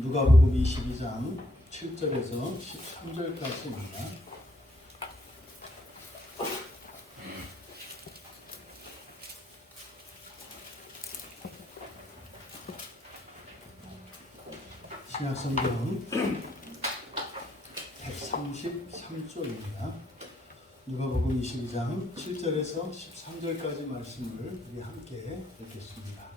누가복음 22장 7절에서 13절까지입니다. 신약성경 133쪽입니다. 누가복음 22장 7절에서 13절까지 말씀을 우리 함께 읽겠습니다.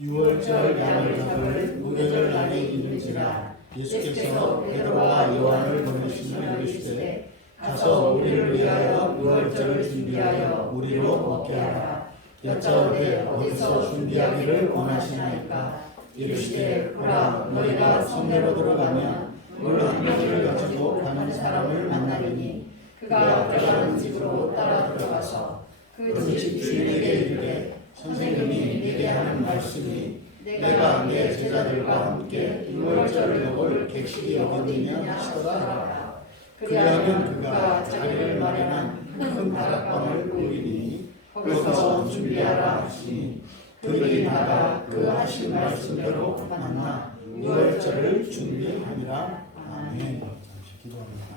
6월절 양을 잡을 무교절 날에 이른지라 예수께서 베드로와 요한을 보내시며 이르시되 가서 우리를 위하여 6월절을 준비하여 우리로 먹게 하라. 여짜오되 어디서 준비하기를 원하시나이까? 이르시되 보라, 너희가 성내로 들어가면 물 한 병을 가지고 가는 사람을 만나리니 그가 들어가는 집으로 따라 들어가서 그 집 주인에게 이르되 선생님이 내게 하는 말씀이 내가 내 제자들과 함께 6월절을 먹을 객식이 어디냐 하시더라. 그리하면 그가 자기를 마련한 큰 다락방을 보이니 거기서 준비하라 하시니 그들이 나가 그 하신 말씀대로 만나 6월절을 준비하니라. 아멘. 잠시 기도합니다.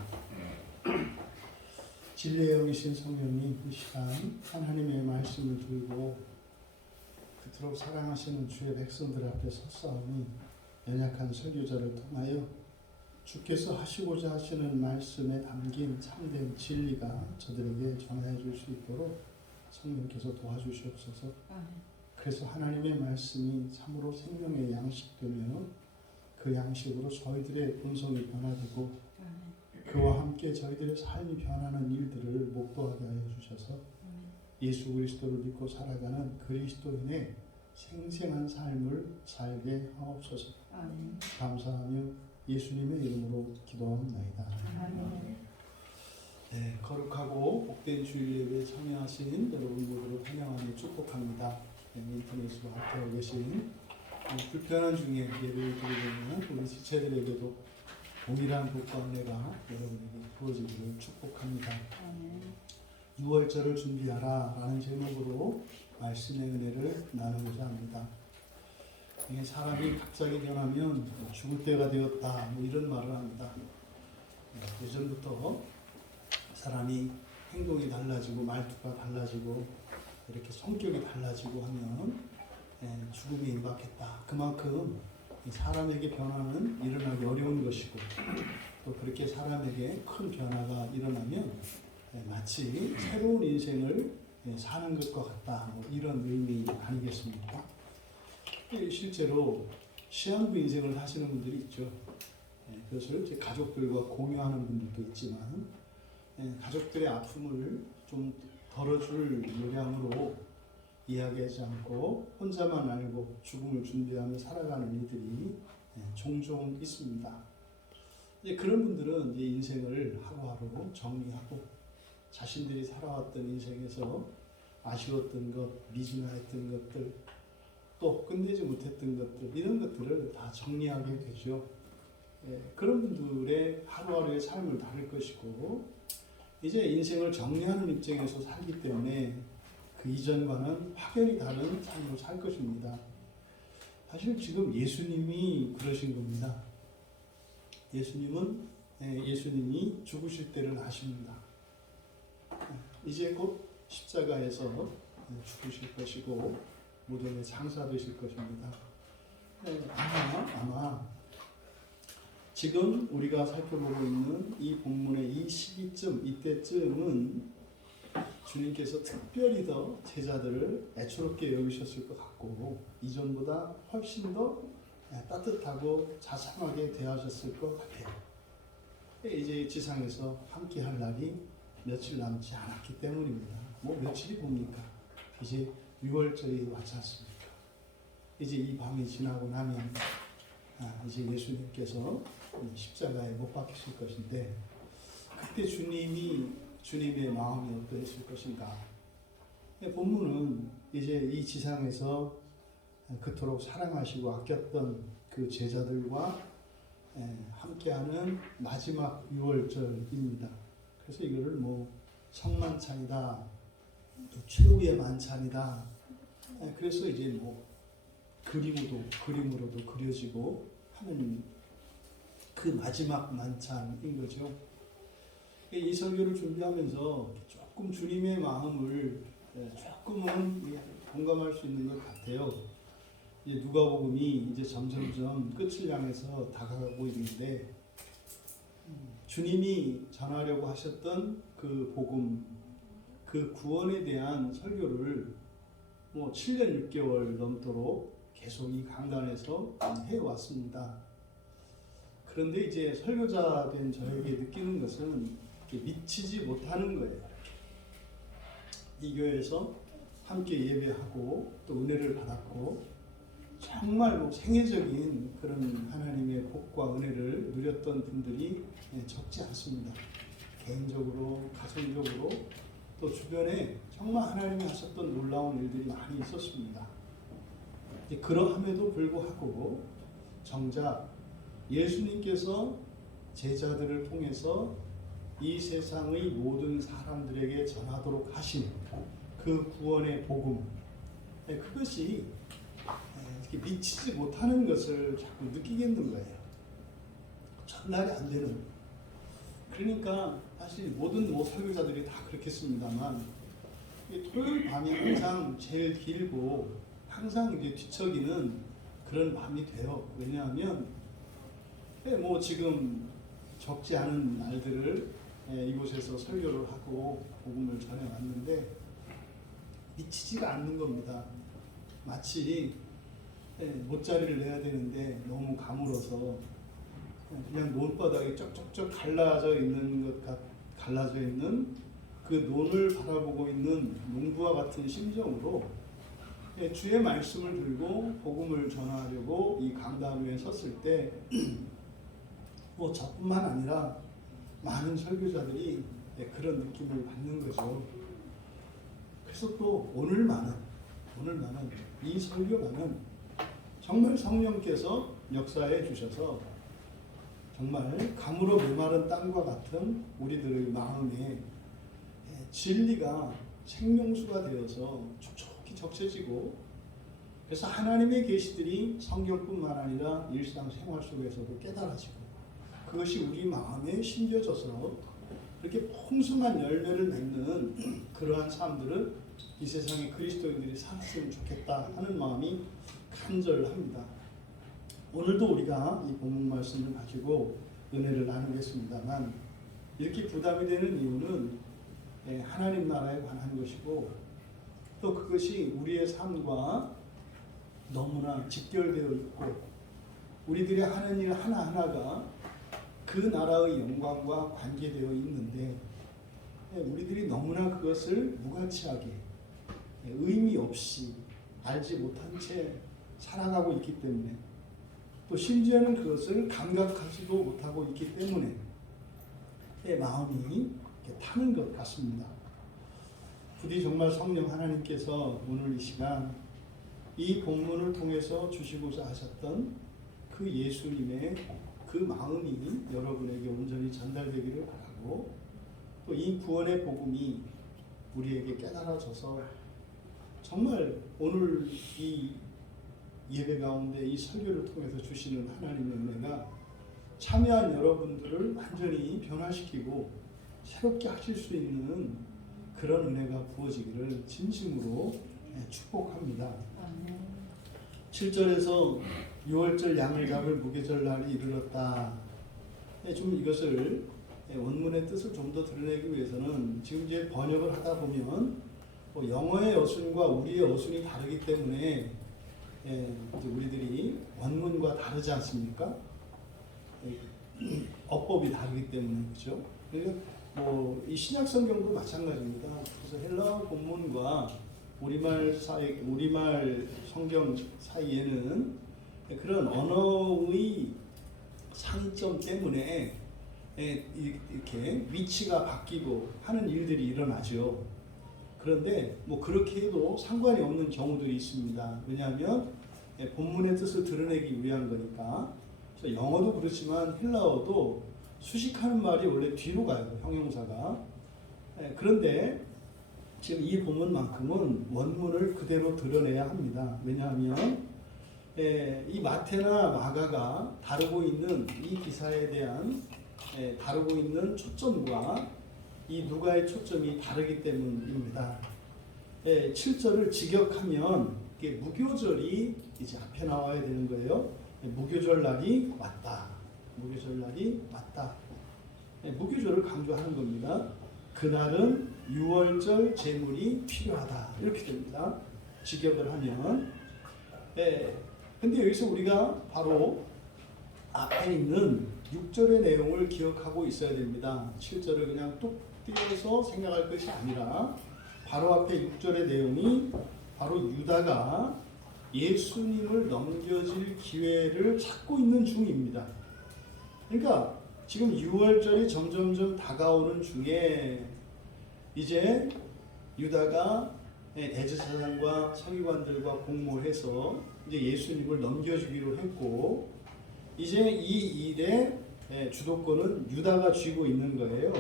진리에 여기신 성령님, 이 시간 하나님의 말씀을 들고 그토록 사랑하시는 주의 백성들 앞에 섰사오니 연약한 설교자를 통하여 주께서 하시고자 하시는 말씀에 담긴 참된 진리가 저들에게 전해 줄 수 있도록 성령께서 도와주시옵소서. 그래서 하나님의 말씀이 참으로 생명의 양식되며 그 양식으로 저희들의 본성이 변화되고 그와 함께 저희들의 삶이 변하는 일들을 목도하게 하여 주셔서 예수 그리스도를 믿고 살아가는 그리스도인의 생생한 삶을 살게 하옵소서. 아멘. 감사하며 예수님의 이름으로 기도합니다. 네, 거룩하고 복된 주일 예배에 참여하신 여러분 모두를 환영하며 축복합니다. 네, 인터넷으로 함께하고 계신 불편한 중에 예배를 드리고 있는 우리 지체들에게도 동일한 복과 은혜가 여러분에게 부어지기를 축복합니다. 아멘. 6월절을 준비하라 라는 제목으로 말씀의 은혜를 나누고자 합니다. 사람이 갑자기 변하면 죽을 때가 되었다 이런 말을 합니다. 예전부터 사람이 행동이 달라지고 말투가 달라지고 이렇게 성격이 달라지고 하면 죽음이 임박했다. 그만큼 사람에게 변화는 일어나기 어려운 것이고 또 그렇게 사람에게 큰 변화가 일어나면 마치 새로운 인생을 사는 것과 같다. 이런 의미 아니겠습니까? 실제로 시한부 인생을 사시는 분들이 있죠. 그것을 이제 가족들과 공유하는 분들도 있지만 가족들의 아픔을 좀 덜어줄 요량으로 이야기하지 않고 혼자만 알고 죽음을 준비하며 살아가는 이들이 종종 있습니다. 그런 분들은 이제 인생을 하루하루 정리하고 자신들이 살아왔던 인생에서 아쉬웠던 것, 미진했던 것들, 또 끝내지 못했던 것들, 이런 것들을 다 정리하게 되죠. 그런 분들의 하루하루의 삶을 다룰 것이고 이제 인생을 정리하는 입장에서 살기 때문에 그 이전과는 확연히 다른 삶으로 살 것입니다. 사실 지금 예수님이 그러신 겁니다. 예수님이 죽으실 때를 아십니다. 이제 곧 십자가에서 죽으실 것이고 무덤에 장사되실 것입니다. 아마 지금 우리가 살펴보고 있는 이 본문의 이 시기쯤, 이때쯤은 주님께서 특별히 더 제자들을 애초롭게 여기셨을 것 같고 이전보다 훨씬 더 따뜻하고 자상하게 대하셨을 것 같아요. 이제 지상에서 함께할 날이 며칠 남지 않았기 때문입니다. 며칠이 뭡니까? 이제 6월절이 왔지 않습니까? 이제 이 밤이 지나고 나면 이제 예수님께서 십자가에 못 박히실 것인데 그때 주님의 마음이 어떠했을 것인가? 본문은 이제 이 지상에서 그토록 사랑하시고 아꼈던 그 제자들과 함께하는 마지막 6월절입니다. 그래서 이거를 성만찬이다, 또 최후의 만찬이다. 그래서 이제 그림으로도 그려지고 하는 그 마지막 만찬인 거죠. 이 설교를 준비하면서 조금 주님의 마음을 조금은 공감할 수 있는 것 같아요. 누가복음이 이제 점점점 끝을 향해서 다가가고 있는데 주님이 전하려고 하셨던 그 복음, 그 구원에 대한 설교를 7년 6개월 넘도록 계속 이 강단에서 해왔습니다. 그런데 이제 설교자 된 저에게 느끼는 것은 미치지 못하는 거예요. 이 교회에서 함께 예배하고 또 은혜를 받았고 정말 생애적인 그런 하나님의 복과 은혜를 누렸던 분들이 적지 않습니다. 개인적으로, 가정적으로 또 주변에 정말 하나님이 하셨던 놀라운 일들이 많이 있었습니다. 그러함에도 불구하고 정작 예수님께서 제자들을 통해서 이 세상의 모든 사람들에게 전하도록 하신 그 구원의 복음, 그것이 미치지 못하는 것을 자꾸 느끼겠는 거예요. 전달이 안 되는. 그러니까 사실 모든 설교자들이 다 그렇겠습니다만 토요일 밤이 항상 제일 길고 항상 이제 뒤척이는 그런 밤이 돼요. 왜냐하면 지금 적지 않은 날들을 이곳에서 설교를 하고 복음을 전해왔는데 미치지가 않는 겁니다. 마치 못자리를 내야 되는데 너무 가물어서 그냥 논바닥에 쩍쩍쩍 갈라져 있는 그 논을 바라보고 있는 농부와 같은 심정으로 주의 말씀을 들고 복음을 전하려고 이 강단 위에 섰을 때 저뿐만 아니라 많은 설교자들이 그런 느낌을 받는 거죠. 그래서 또 오늘만은 이 설교만은 정말 성령께서 역사해 주셔서 정말 가물어 메마른 땅과 같은 우리들의 마음에 진리가 생명수가 되어서 촉촉히 적셔지고 그래서 하나님의 계시들이 성경뿐만 아니라 일상생활 속에서도 깨달아지고 그것이 우리 마음에 심겨져서 그렇게 풍성한 열매를 맺는 그러한 삶들을 이 세상에 그리스도인들이 살았으면 좋겠다 하는 마음이 간절합니다. 오늘도 우리가 이 본문 말씀을 가지고 은혜를 나누겠습니다만 이렇게 부담이 되는 이유는 하나님 나라에 관한 것이고 또 그것이 우리의 삶과 너무나 직결되어 있고 우리들이 하는 일 하나하나가 그 나라의 영광과 관계되어 있는데 우리들이 너무나 그것을 무가치하게 의미 없이 알지 못한 채 살아가고 있기 때문에 또 심지어는 그것을 감각하지도 못하고 있기 때문에 마음이 타는 것 같습니다. 부디 정말 성령 하나님께서 오늘 이 시간 이 본문을 통해서 주시고자 하셨던 그 예수님의 그 마음이 여러분에게 온전히 전달되기를 바라고 또 이 구원의 복음이 우리에게 깨달아져서 정말 오늘 이 예배 가운데 이 설교를 통해서 주시는 하나님의 은혜가 참여한 여러분들을 완전히 변화시키고 새롭게 하실 수 있는 그런 은혜가 부어지기를 진심으로 축복합니다. 7절에서 6월절 양을 잡을 무교절 날이 이르렀다. 좀 이것을 원문의 뜻을 좀 더 드러내기 위해서는 지금 이제 번역을 하다 보면 영어의 어순과 우리의 어순이 다르기 때문에 이제 우리들이 원문과 다르지 않습니까? 어법이 다르기 때문에 그렇죠. 그러니까 이 신약 성경도 마찬가지입니다. 그래서 헬라어 본문과 우리말 성경 사이에는 그런 언어의 상점 때문에 이렇게 위치가 바뀌고 하는 일들이 일어나죠. 그런데 그렇게 해도 상관이 없는 경우들이 있습니다. 왜냐하면 본문의 뜻을 드러내기 위한 거니까. 그래서 영어도 그렇지만 헬라어도 수식하는 말이 원래 뒤로 가요. 형용사가. 그런데 지금 이 본문만큼은 원문을 그대로 드러내야 합니다. 왜냐하면 이 마태나 마가가 다루고 있는 이 기사에 대한 다루고 있는 초점과 이 누가의 초점이 다르기 때문입니다. 7절을 직역하면 무교절이 이제 앞에 나와야 되는 거예요. 무교절 날이 왔다. 무교절 날이 왔다. 무교절을 강조하는 겁니다. 그날은 유월절 제물이 필요하다. 이렇게 됩니다. 직역을 하면. 근데 여기서 우리가 바로 앞에 있는 6절의 내용을 기억하고 있어야 됩니다. 7절을 그냥 뚝 띄어서 생각할 것이 아니라 바로 앞에 6절의 내용이 바로 유다가 예수님을 넘겨질 기회를 찾고 있는 중입니다. 그러니까 지금 6월절이 점점점 다가오는 중에 이제 유다가 대제사장과 서기관들과 공모해서 이제 예수님을 넘겨주기로 했고 이제 이 일의 주도권은 유다가 쥐고 있는 거예요.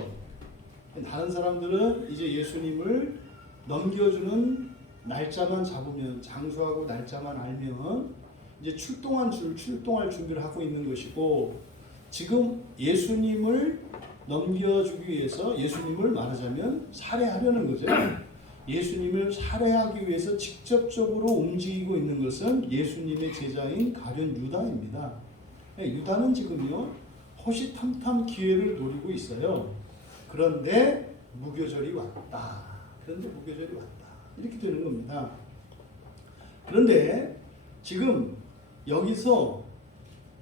다른 사람들은 이제 예수님을 넘겨주는 날짜만 잡으면, 장소하고 날짜만 알면 이제 출동할 준비를 하고 있는 것이고, 지금 예수님을 넘겨주기 위해서 예수님을 말하자면 살해하려는 거죠. 예수님을 살해하기 위해서 직접적으로 움직이고 있는 것은 예수님의 제자인 가룟 유다입니다. 유다는 지금요 호시탐탐 기회를 노리고 있어요. 그런데 무교절이 왔다. 이렇게 되는 겁니다. 그런데 지금 여기서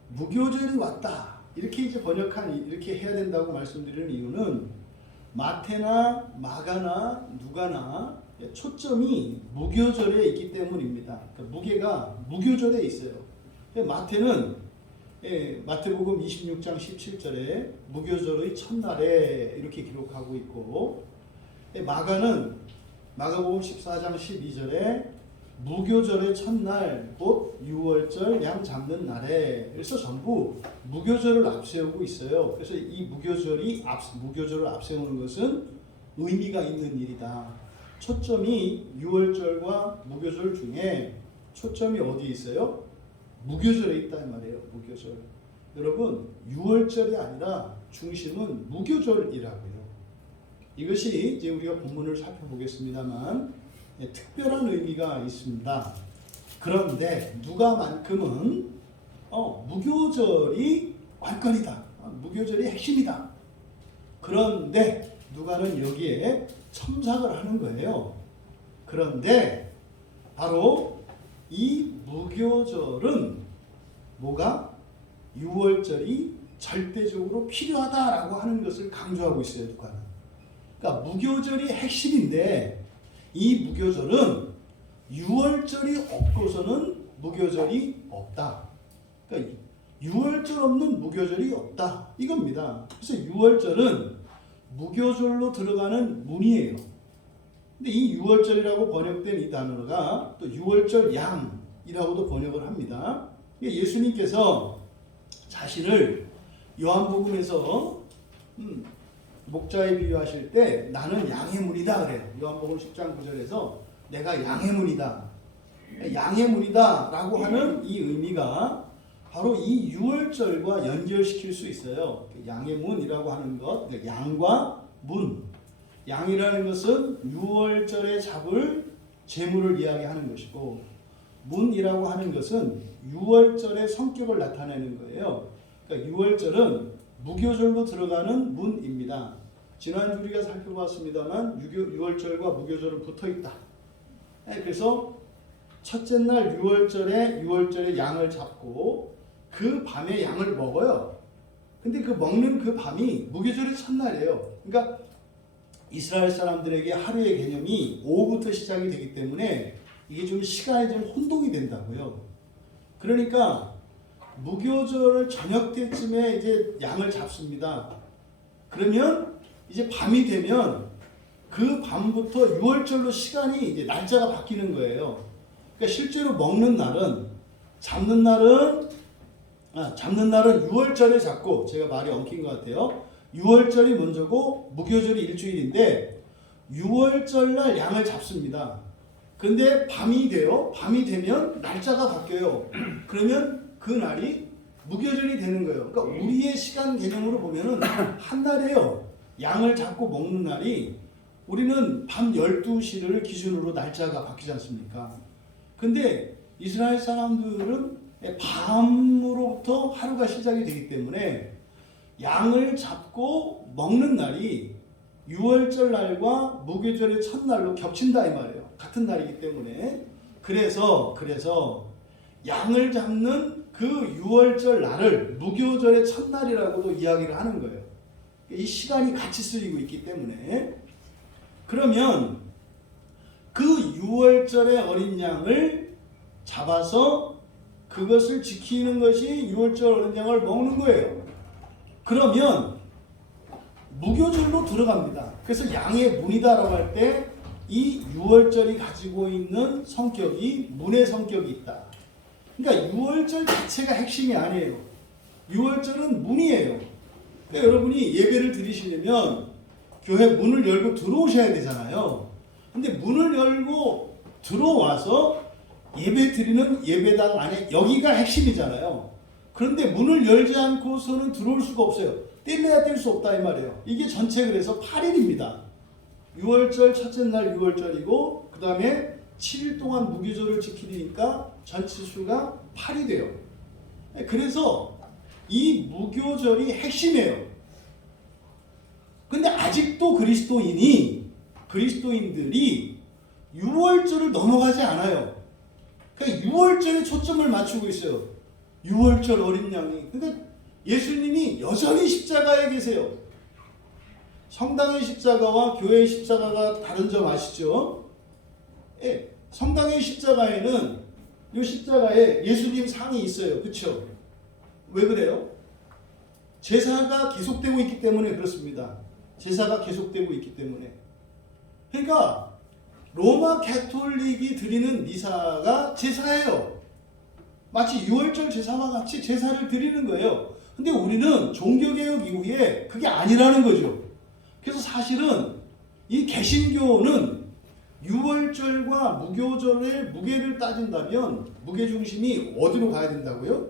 무교절이 왔다. 이렇게 이제 이렇게 해야 된다고 말씀드리는 이유는 마태나 마가나 누가나 초점이 무교절에 있기 때문입니다. 그러니까 무게가 무교절에 있어요. 마태는 마태복음 26장 17절에 무교절의 첫날에 이렇게 기록하고 있고, 마가는 마가복음 14장 12절에 무교절의 첫날 곧 유월절 양 잡는 날에, 그래서 전부 무교절을 앞세우고 있어요. 그래서 이 무교절을 앞세우는 것은 의미가 있는 일이다. 초점이 유월절과 무교절 중에 초점이 어디에 있어요? 무교절에 있단 말이에요. 무교절. 여러분, 유월절이 아니라 중심은 무교절이라고요. 이것이 이제 우리가 본문을 살펴보겠습니다만 특별한 의미가 있습니다. 그런데 누가만큼은 무교절이 관건이다. 무교절이 핵심이다. 그런데 누가는 여기에 첨삭을 하는 거예요. 그런데 바로 이 무교절은 뭐가? 유월절이 절대적으로 필요하다라고 하는 것을 강조하고 있어요. 누가는. 그러니까 무교절이 핵심인데 이 무교절은 유월절이 없고서는 무교절이 없다. 그러니까 유월절 없는 무교절이 없다. 이겁니다. 그래서 유월절은 무교절로 들어가는 문이에요. 근데 이 유월절이라고 번역된 이 단어가 또 유월절 양이라고도 번역을 합니다. 예수님께서 자신을 요한복음에서 목자에 비유하실 때 나는 양의 문이다 그래요. 요한복음 10장 9절에서 내가 양의 문이다. 양의 문이다 라고 하는 이 의미가 바로 이 유월절과 연결시킬 수 있어요. 양의 문이라고 하는 것, 양과 문. 양이라는 것은 유월절에 잡을 제물을 이야기하는 것이고, 문이라고 하는 것은 유월절의 성격을 나타내는 거예요. 그러니까 유월절은 무교절로 들어가는 문입니다. 지난주 우리가 살펴봤습니다만 유월절과 무교절은 붙어있다. 그래서 첫째 날 유월절에 양을 잡고 그 밤에 양을 먹어요. 근데 그 먹는 그 밤이 무교절의 첫날이에요. 그러니까 이스라엘 사람들에게 하루의 개념이 오후부터 시작이 되기 때문에 이게 좀 시간이 좀 혼동이 된다고요. 그러니까 무교절 저녁 때쯤에 이제 양을 잡습니다. 그러면 이제 밤이 되면 그 밤부터 유월절로 시간이 이제 날짜가 바뀌는 거예요. 그러니까 실제로 먹는 날은 잡는 날은 유월절에 잡고, 제가 말이 엉킨 것 같아요. 유월절이 먼저고 무교절이 일주일인데 유월절 날 양을 잡습니다. 근데 밤이 돼요. 밤이 되면 날짜가 바뀌어요. 그러면 그 날이 무교절이 되는 거예요. 그러니까 우리의 시간 개념으로 보면은 한 날이에요. 양을 잡고 먹는 날이 우리는 밤 12시를 기준으로 날짜가 바뀌지 않습니까? 근데 이스라엘 사람들은 밤으로부터 하루가 시작이 되기 때문에 양을 잡고 먹는 날이 유월절 날과 무교절의 첫날로 겹친다 이 말이에요. 같은 날이기 때문에 그래서 양을 잡는 그 유월절 날을 무교절의 첫날이라고도 이야기를 하는 거예요. 이 시간이 같이 쓰이고 있기 때문에 그러면 그 유월절의 어린 양을 잡아서 그것을 지키는 것이 유월절 어린 양을 먹는 거예요. 그러면 무교절로 들어갑니다. 그래서 양의 문이다라고 할 때 이 유월절이 가지고 있는 성격이 문의 성격이 있다. 그러니까 유월절 자체가 핵심이 아니에요. 유월절은 문이에요. 그러니까 여러분이 예배를 드리시려면 교회 문을 열고 들어오셔야 되잖아요. 근데 문을 열고 들어와서 예배 드리는 예배당 안에 여기가 핵심이잖아요. 그런데 문을 열지 않고서는 들어올 수가 없어요. 뗄래야 뗄 수 없다 이 말이에요. 이게 전체 그래서 8일입니다. 6월절 첫째 날 6월절이고 그 다음에 7일 동안 무교절을 지키니까 전체 수가 8이 돼요. 그래서 이 무교절이 핵심이에요. 근데 아직도 그리스도인들이 6월절을 넘어가지 않아요. 그러니까 6월절에 초점을 맞추고 있어요. 6월절 어린 양이. 그러니까 예수님이 여전히 십자가에 계세요. 성당의 십자가와 교회의 십자가가 다른 점 아시죠? 예, 성당의 십자가에는 이 십자가에 예수님 상이 있어요. 그렇죠? 왜 그래요? 제사가 계속되고 있기 때문에 그렇습니다. 제사가 계속되고 있기 때문에. 그러니까 로마 가톨릭이 드리는 미사가 제사예요. 마치 유월절 제사와 같이 제사를 드리는 거예요. 근데 우리는 종교개혁 이후에 그게 아니라는 거죠. 그래서 사실은 이 개신교는 유월절과 무교절의 무게를 따진다면 무게중심이 어디로 가야 된다고요?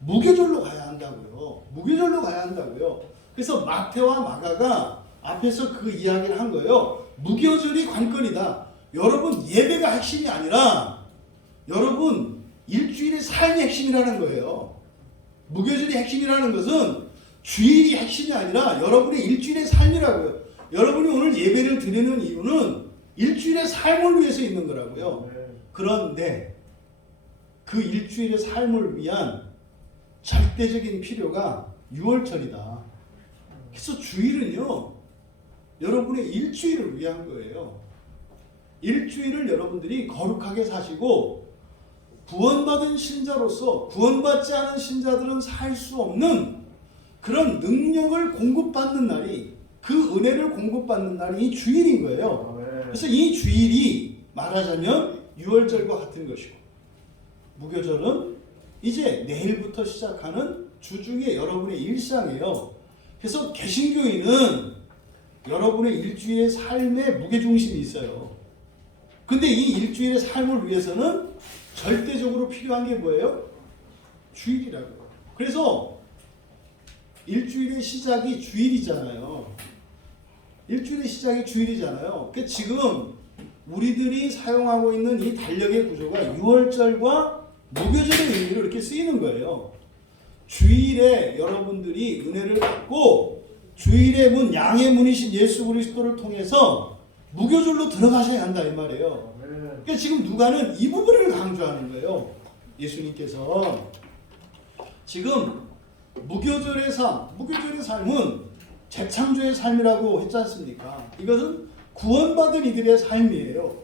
무교절로 가야 한다고요. 무교절로 가야 한다고요. 그래서 마태와 마가가 앞에서 그 이야기를 한 거예요. 무교절이 관건이다. 여러분 예배가 핵심이 아니라 여러분 일주일의 삶이 핵심이라는 거예요. 무교절이 핵심이라는 것은 주일이 핵심이 아니라 여러분의 일주일의 삶이라고요. 여러분이 오늘 예배를 드리는 이유는 일주일의 삶을 위해서 있는 거라고요. 그런데 그 일주일의 삶을 위한 절대적인 필요가 유월절이다. 그래서 주일은요, 여러분의 일주일을 위한 거예요. 일주일을 여러분들이 거룩하게 사시고 구원받은 신자로서 구원받지 않은 신자들은 살 수 없는 그런 능력을 공급받는 날이, 그 은혜를 공급받는 날이 이 주일인 거예요. 그래서 이 주일이 말하자면 유월절과 같은 것이고, 무교절은 이제 내일부터 시작하는 주중에 여러분의 일상이에요. 그래서 개신교인은 여러분의 일주일의 삶에 무게중심이 있어요. 근데 이 일주일의 삶을 위해서는 절대적으로 필요한 게 뭐예요? 주일이라고요. 그래서 일주일의 시작이 주일이잖아요. 일주일의 시작이 주일이잖아요. 그러니까 지금 우리들이 사용하고 있는 이 달력의 구조가 유월절과 무교절의 의미로 이렇게 쓰이는 거예요. 주일에 여러분들이 은혜를 받고 주일의 문, 양의 문이신 예수 그리스도를 통해서 무교절로 들어가셔야 한다 이 말이에요. 그러니까 지금 누가는 이 부분을 강조하는 거예요. 예수님께서 지금 무교절의 삶은 재창조의 삶이라고 했지 않습니까? 이것은 구원받은 이들의 삶이에요.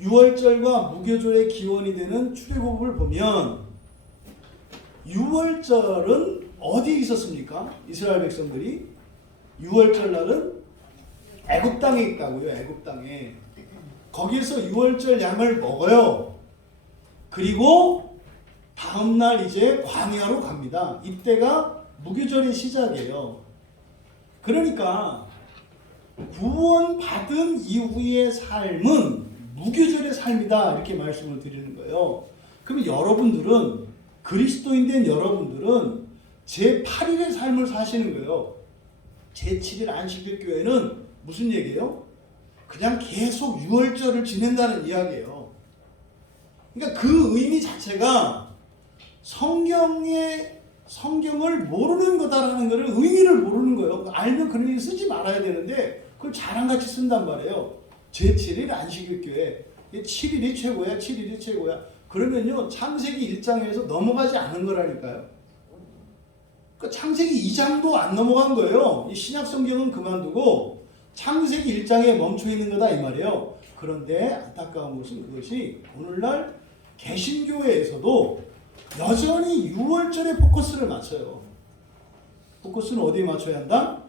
유월절과 무교절의 기원이 되는 출애굽을 보면 유월절은 어디에 있었습니까? 이스라엘 백성들이 유월절 날은 애굽 땅에 있다고요. 애굽 땅에. 거기에서 유월절 양을 먹어요. 그리고 다음날 이제 광야로 갑니다. 이때가 무교절의 시작이에요. 그러니까 구원받은 이후의 삶은 무교절의 삶이다 이렇게 말씀을 드리는 거예요. 그러면 여러분들은 그리스도인 된 여러분들은 제8일의 삶을 사시는 거예요. 제7일 안식일 교회는 무슨 얘기예요? 그냥 계속 유월절을 지낸다는 이야기예요. 그러니까 그 의미 자체가 성경을 모르는 거다라는 것을 의미를 모르는 거예요. 알면 그런 얘기 쓰지 말아야 되는데 그걸 자랑같이 쓴단 말이에요. 제7일 안식일 교회 7일이 최고야. 7일이 최고야. 그러면요 창세기 1장에서 넘어가지 않은 거라니까요. 그러니까 창세기 2장도 안 넘어간 거예요. 이 신약 성경은 그만두고 창세기 1장에 멈춰 있는 거다 이 말이에요. 그런데 안타까운 것은 그것이 오늘날 개신교회에서도 여전히 유월절에 포커스를 맞춰요. 포커스는 어디에 맞춰야 한다?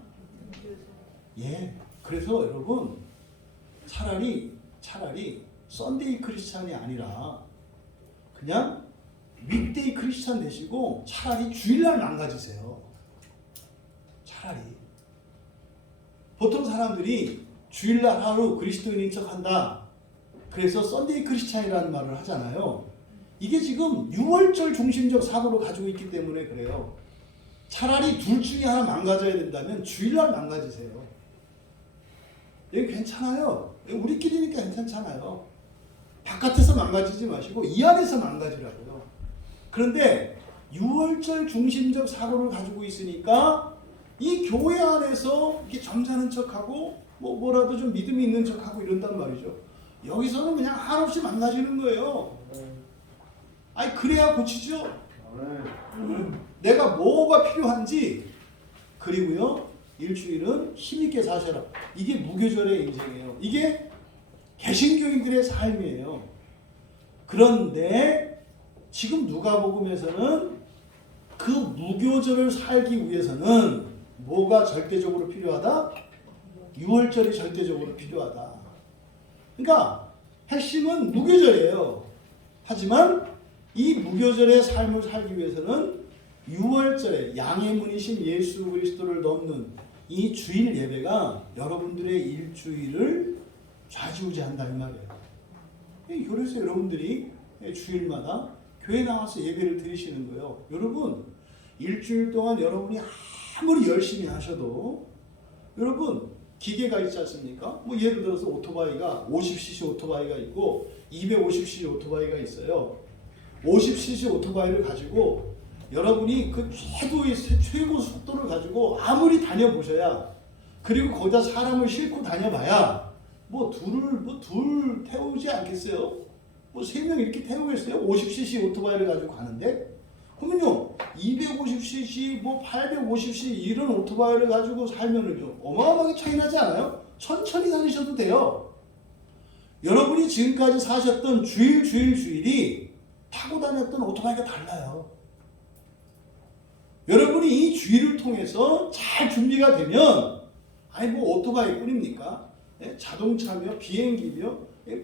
예. 그래서 여러분 차라리 썬데이 크리스찬이 아니라 그냥 윗데이 크리스찬 되시고 차라리 주일날 망가지세요. 차라리. 보통 사람들이 주일날 하루 그리스도인인 척한다. 그래서 썬데이 크리스찬이라는 말을 하잖아요. 이게 지금 유월절 중심적 사고를 가지고 있기 때문에 그래요. 차라리 둘 중에 하나 망가져야 된다면 주일날 망가지세요. 여기 괜찮아요. 우리끼리니까 괜찮잖아요. 바깥에서 망가지지 마시고 이 안에서 망가지라고요. 그런데 유월절 중심적 사고를 가지고 있으니까 이 교회 안에서 이렇게 점잖은 척하고 뭐라도 좀 믿음이 있는 척하고 이런단 말이죠. 여기서는 그냥 한없이 망가지는 거예요. 아니 그래야 고치죠. 내가 뭐가 필요한지 그리고요 일주일은 힘있게 사셔라. 이게 무교절의 인생이에요. 이게 개신교인들의 삶이에요. 그런데 지금 누가복음에서는 그 무교절을 살기 위해서는 뭐가 절대적으로 필요하다? 유월절이 절대적으로 필요하다. 그러니까 핵심은 무교절이에요. 하지만 이 무교절의 삶을 살기 위해서는 유월절에 양의 문이신 예수 그리스도를 넘는 이 주일 예배가 여러분들의 일주일을 좌지우지한다 이 말이에요. 그래서 여러분들이 주일마다 교회 나와서 예배를 드리시는 거예요. 여러분 일주일 동안 여러분이 아무리 열심히 하셔도 여러분 기계가 있지 않습니까? 뭐 예를 들어서 오토바이가 50cc 오토바이가 있고 250cc 오토바이가 있어요. 50cc 오토바이를 가지고 여러분이 그 최고 속도를 가지고 아무리 다녀보셔야 그리고 거기다 사람을 싣고 다녀봐야 둘 태우지 않겠어요? 3명 이렇게 태우겠어요? 50cc 오토바이를 가지고 가는데? 그러면요 250cc 850cc 이런 오토바이를 가지고 살면은요 어마어마하게 차이 나지 않아요? 천천히 다니셔도 돼요. 여러분이 지금까지 사셨던 주일이 타고 다녔던 오토바이가 달라요. 여러분이 이 주일을 통해서 잘 준비가 되면 오토바이 뿐입니까? 자동차며 비행기며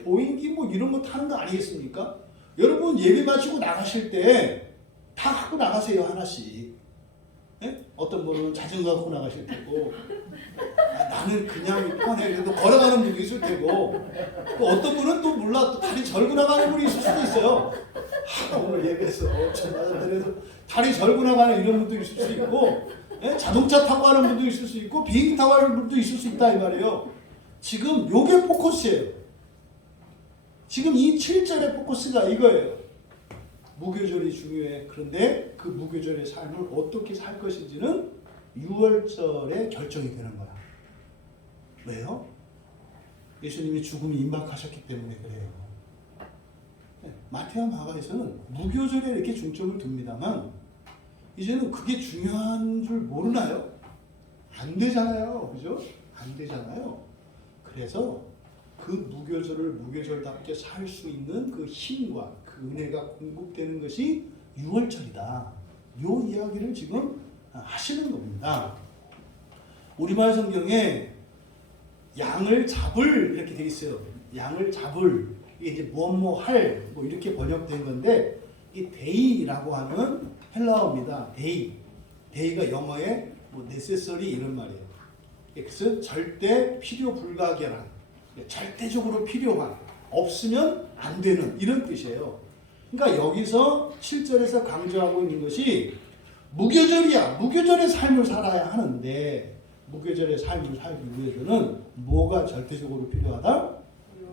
보행기 이런 거 타는 거 아니겠습니까? 여러분 예배 마치고 나가실 때 다 갖고 나가세요 하나씩. 어떤 분은 자전거 갖고 나가실 테고 나는 그냥 그래도 걸어가는 분도 있을 테고 또 어떤 분은 또 몰라 또 다리 절고 나가는 분이 있을 수도 있어요. 오늘 예배에서 그래서 다리 절고 나가는 이런 분도 있을 수 있고 자동차 타고 가는 분도 있을 수 있고 비행기 타고 가는 분도 있을 수 있다 이 말이에요. 지금 요게 포커스예요. 지금 이 7절의 포커스가 이거예요. 무교절이 중요해. 그런데 그 무교절의 삶을 어떻게 살 것인지는 유월절에 결정이 되는 거야. 왜요? 예수님이 죽음이 임박하셨기 때문에 그래요. 마태와 마가에서는 무교절에 이렇게 중점을 둡니다만 이제는 그게 중요한 줄 모르나요? 안 되잖아요. 그죠? 안 되잖아요. 그래서 그 무교절을 무교절답게 살 수 있는 그 힘과 그 은혜가 공급되는 것이 유월절이다. 요 이야기를 지금 하시는 겁니다. 우리말 성경에 양을 잡을 이렇게 되어 있어요. 양을 잡을 이게 이제 할 이렇게 번역된 건데 이 데이라고 하는 헬라어입니다. 데이가 영어에 necessary 이런 말이에요. 그래서 절대 필요 불가결한, 절대적으로 필요한, 없으면 안 되는 이런 뜻이에요. 그러니까 여기서 7절에서 강조하고 있는 것이 무교절이야. 무교절의 삶을 살아야 하는데 무교절의 삶을 살기 위해서는 뭐가 절대적으로 필요하다?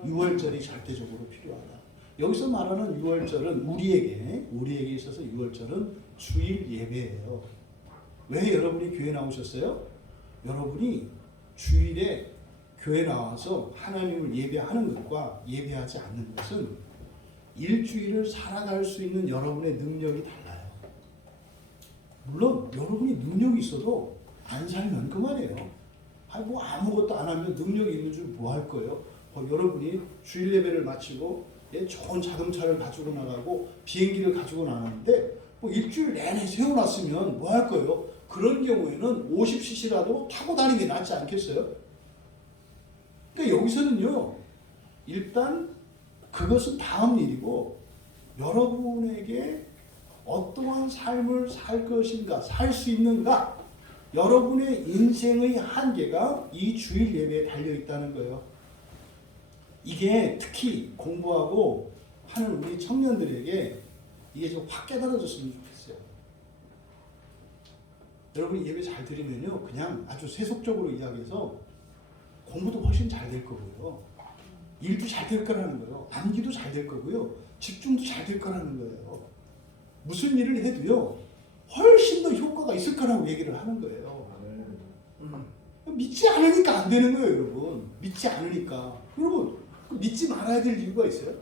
유월절이 절대적으로 필요하다. 여기서 말하는 유월절은 우리에게 있어서 유월절은 주일 예배예요. 왜 여러분이 교회 나오셨어요? 여러분이 주일에 교회 나와서 하나님을 예배하는 것과 예배하지 않는 것은 일주일을 살아갈 수 있는 여러분의 능력이 달라요. 물론 여러분이 능력이 있어도 안 살면 그만이에요. 뭐 아무것도 안 하면 능력이 있는 줄 뭐 할 거예요? 여러분이 주일 예배를 마치고 좋은 자동차를 가지고 나가고 비행기를 가지고 나가는데 뭐 일주일 내내 세워놨으면 뭐 할 거예요? 그런 경우에는 50cc라도 타고 다니는 게 낫지 않겠어요? 그러니까 여기서는요, 일단 그것은 다음 일이고 여러분에게 어떠한 삶을 살 것인가, 살 수 있는가, 여러분의 인생의 한계가 이 주일 예배에 달려 있다는 거예요. 이게 특히 공부하고 하는 우리 청년들에게 이게 좀 확 깨달아졌으면 좋겠어요. 여러분이 예배 잘 드리면요, 그냥 아주 세속적으로 이야기해서 공부도 훨씬 잘 될 거고요. 일도 잘 될 거라는 거예요. 암기도 잘 될 거고요. 집중도 잘 될 거라는 거예요. 무슨 일을 해도요, 훨씬 더 효과가 있을 거라고 얘기를 하는 거예요. 믿지 않으니까 안 되는 거예요, 여러분. 믿지 않으니까. 여러분, 믿지 말아야 될 이유가 있어요?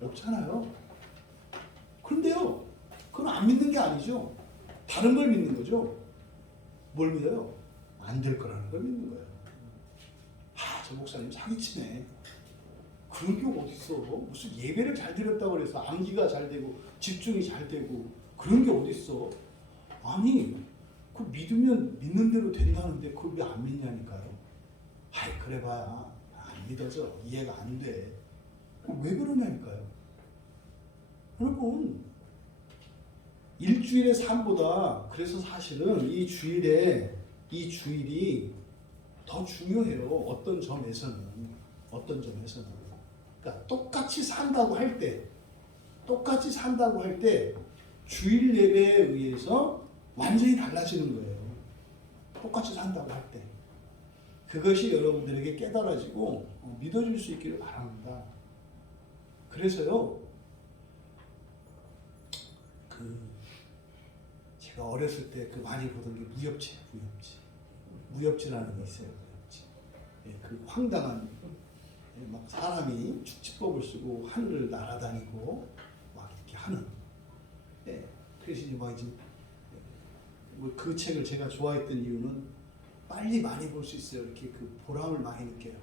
없잖아요. 그런데요, 그건 안 믿는 게 아니죠. 다른 걸 믿는 거죠. 뭘 믿어요? 안 될 거라는 걸 믿는 거예요. 저 목사님 사기치네. 그런 게 어딨어. 무슨 예배를 잘 드렸다고 그래서 암기가 잘 되고 집중이 잘 되고 그런 게 어딨어. 아니, 그 믿으면 믿는 대로 된다는데 그걸 왜 안 믿냐니까요. 그래봐야 안 믿어져. 이해가 안 돼. 왜 그러냐니까요. 여러분, 일주일의 삶보다 그래서 사실은 이 주일이 더 중요해요. 어떤 점에서는. 그러니까 똑같이 산다고 할 때 주일 예배에 의해서 완전히 달라지는 거예요. 똑같이 산다고 할 때. 그것이 여러분들에게 깨달아지고 믿어질 수 있기를 바랍니다. 그래서요, 제가 어렸을 때 많이 보던 게 무협지라는 게 있어요. 그 황당한, 막 사람이 축지법을 쓰고 하늘을 날아다니고 막 이렇게 하는. 그래서 그 책을 제가 좋아했던 이유는 빨리 많이 볼 수 있어요. 이렇게 그 보람을 많이 느껴요.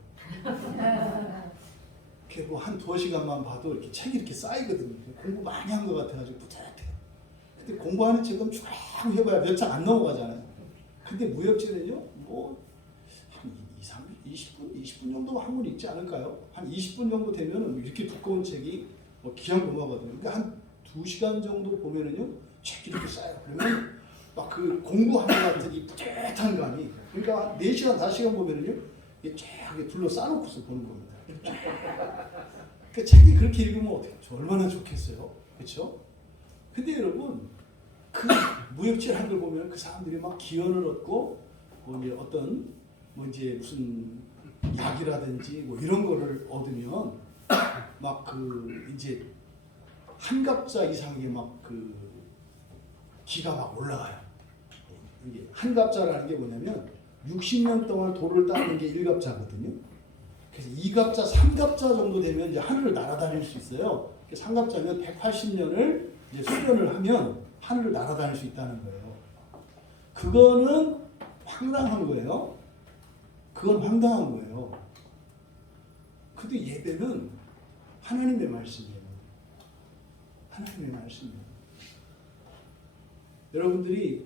이렇게 뭐 한 2시간만 봐도 이렇게 책이 이렇게 쌓이거든요. 공부 많이 한 것 같아가지고 뿌듯해요. 근데 공부하는 책은 쭉 해봐야 몇 장 안 넘어가잖아요. 근데 무협지는요, 뭐 한 20분 정도 한 권 읽지 않을까요? 한 20분 정도 되면 이렇게 두꺼운 책이 기한 고마거든요. 그러니까 한 2시간 정도 보면은요, 책이 이렇게 쌓여요. 그러면 막 그 공부하는 것 같은 이 뿌듯한 감이. 그러니까 한 4시간, 5시간 보면은요, 쫙 둘러싸놓고서 보는 겁니다. 그러니까 책이 그렇게 읽으면 어떻게, 얼마나 좋겠어요? 그렇죠? 근데 여러분, 그 무협지를 한 걸 보면 그 사람들이 막 기운을 얻고 이제 어떤 이제 무슨 약이라든지 이런 거를 얻으면 막 이제 한갑자 이상의 막 기가 막 올라가요. 이게 한갑자라는 게 뭐냐면 60년 동안 돌을 닦는 게 1갑자거든요. 그래서 2갑자, 3갑자 정도 되면 이제 하늘을 날아다닐 수 있어요. 3갑자면 180년을 이제 수련을 하면 하늘을 날아다닐 수 있다는 거예요. 그거는 황당한 거예요. 근데 예배는 하나님의 말씀이에요. 여러분들이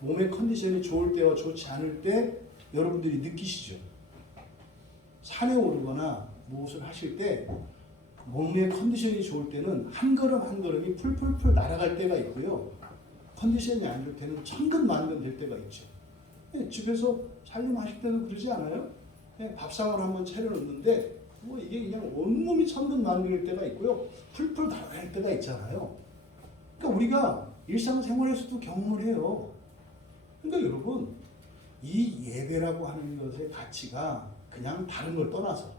몸의 컨디션이 좋을 때와 좋지 않을 때 여러분들이 느끼시죠. 산에 오르거나 무엇을 하실 때 몸의 컨디션이 좋을 때는 한 걸음 한 걸음이 풀풀풀 날아갈 때가 있고요. 컨디션이 안 좋을 때는 천근만근 될 때가 있죠. 집에서 살림하실 때도 그러지 않아요? 밥상을 한번 차려놓는데 뭐 이게 그냥 온몸이 천근만근일 때가 있고요. 풀풀 달아날 때가 있잖아요. 그러니까 우리가 일상생활에서도 경험을 해요. 그러니까 여러분, 이 예배라고 하는 것의 가치가 그냥 다른 걸 떠나서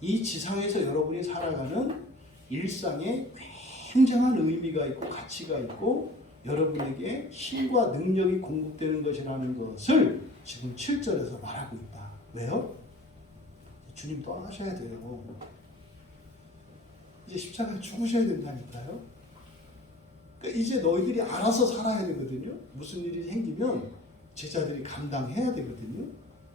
이 지상에서 여러분이 살아가는 일상에 굉장한 의미가 있고 가치가 있고 여러분에게 힘과 능력이 공급되는 것이라는 것을 지금 7절에서 말하고 있다. 왜요? 주님 떠나셔야 돼요. 이제 십자가에 죽으셔야 된다니까요. 그러니까 이제 너희들이 알아서 살아야 되거든요. 무슨 일이 생기면 제자들이 감당해야 되거든요.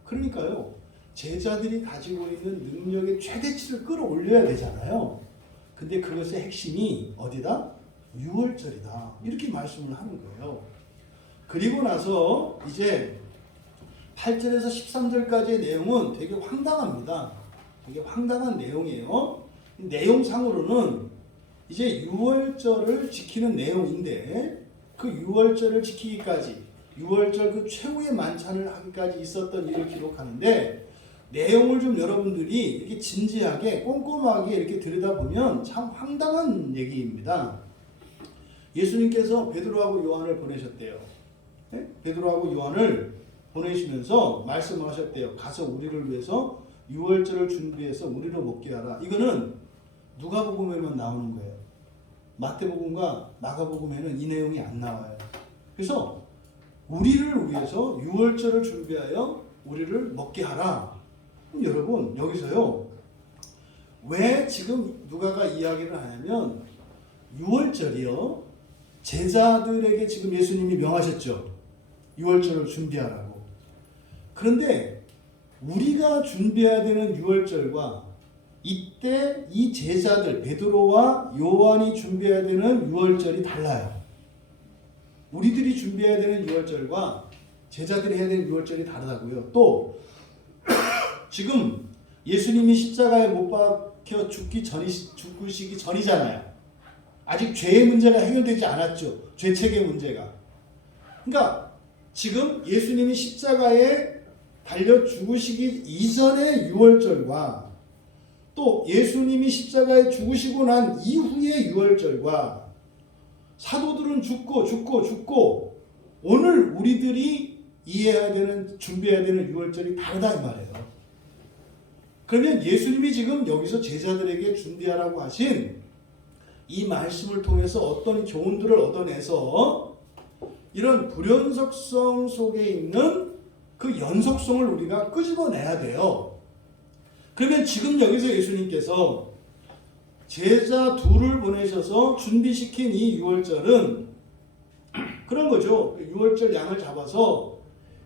그러니까요. 제자들이 가지고 있는 능력의 최대치를 끌어올려야 되잖아요. 근데 그것의 핵심이 어디다? 유월절이다. 이렇게 말씀을 하는 거예요. 그리고 나서 이제 8절에서 13절까지의 내용은 되게 황당합니다. 되게 황당한 내용이에요. 내용상으로는 이제 유월절을 지키는 내용인데 그 유월절을 지키기까지 유월절 그 최후의 만찬을 하기까지 있었던 일을 기록하는데 내용을 좀 여러분들이 이렇게 진지하게 꼼꼼하게 이렇게 들여다보면 참 황당한 얘기입니다. 예수님께서 베드로하고 요한을 보내셨대요. 네? 베드로하고 요한을 보내시면서 말씀을 하셨대요. 가서 우리를 위해서 유월절을 준비해서 우리로 먹게 하라. 이거는 누가복음에만 나오는 거예요. 마태복음과 마가복음에는 이 내용이 안 나와요. 그래서 우리를 위해서 유월절을 준비하여 우리를 먹게 하라. 그럼 여러분 여기서요. 왜 지금 누가가 이야기를 하냐면 유월절이요. 제자들에게 지금 예수님이 명하셨죠. 유월절을 준비하라고. 그런데 우리가 준비해야 되는 유월절과 이때 이 제자들 베드로와 요한이 준비해야 되는 유월절이 달라요. 우리들이 준비해야 되는 유월절과 제자들이 해야 되는 유월절이 다르다고요. 또 지금 예수님이 십자가에 못 박혀 죽으시기 전이잖아요. 아직 죄의 문제가 해결되지 않았죠. 죄책의 문제가. 그러니까 지금 예수님이 십자가에 달려 죽으시기 이전의 유월절과 또 예수님이 십자가에 죽으시고 난 이후의 유월절과 사도들은 죽고 오늘 우리들이 이해해야 되는 준비해야 되는 유월절이 다르다 이 말이에요. 그러면 예수님이 지금 여기서 제자들에게 준비하라고 하신 이 말씀을 통해서 어떤 교훈들을 얻어내서 이런 불연속성 속에 있는 그 연속성을 우리가 끄집어내야 돼요. 그러면 지금 여기서 예수님께서 제자 둘을 보내셔서 준비시킨 이 유월절은 그런 거죠. 유월절 양을 잡아서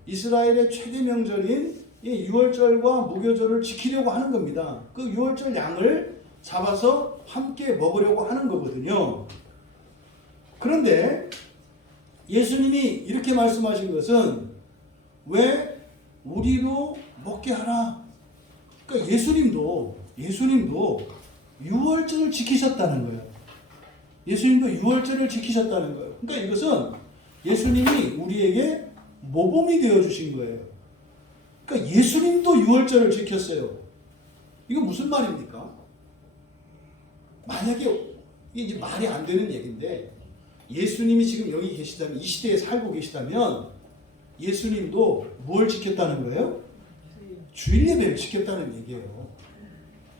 이스라엘의 최대 명절인 이 유월절과 무교절을 지키려고 하는 겁니다. 그 유월절 양을 잡아서 함께 먹으려고 하는 거거든요. 그런데 예수님이 이렇게 말씀하신 것은 왜 우리로 먹게 하라. 그러니까 예수님도 유월절을 지키셨다는 거예요. 예수님도 유월절을 지키셨다는 거예요. 그러니까 이것은 예수님이 우리에게 모범이 되어 주신 거예요. 그러니까 예수님도 유월절을 지켰어요. 이거 무슨 말입니까? 만약에 이게 이제 말이 안 되는 얘기인데 예수님이 지금 여기 계시다면 이 시대에 살고 계시다면 예수님도 뭘 지켰다는 거예요? 주일 예배를 지켰다는 얘기예요.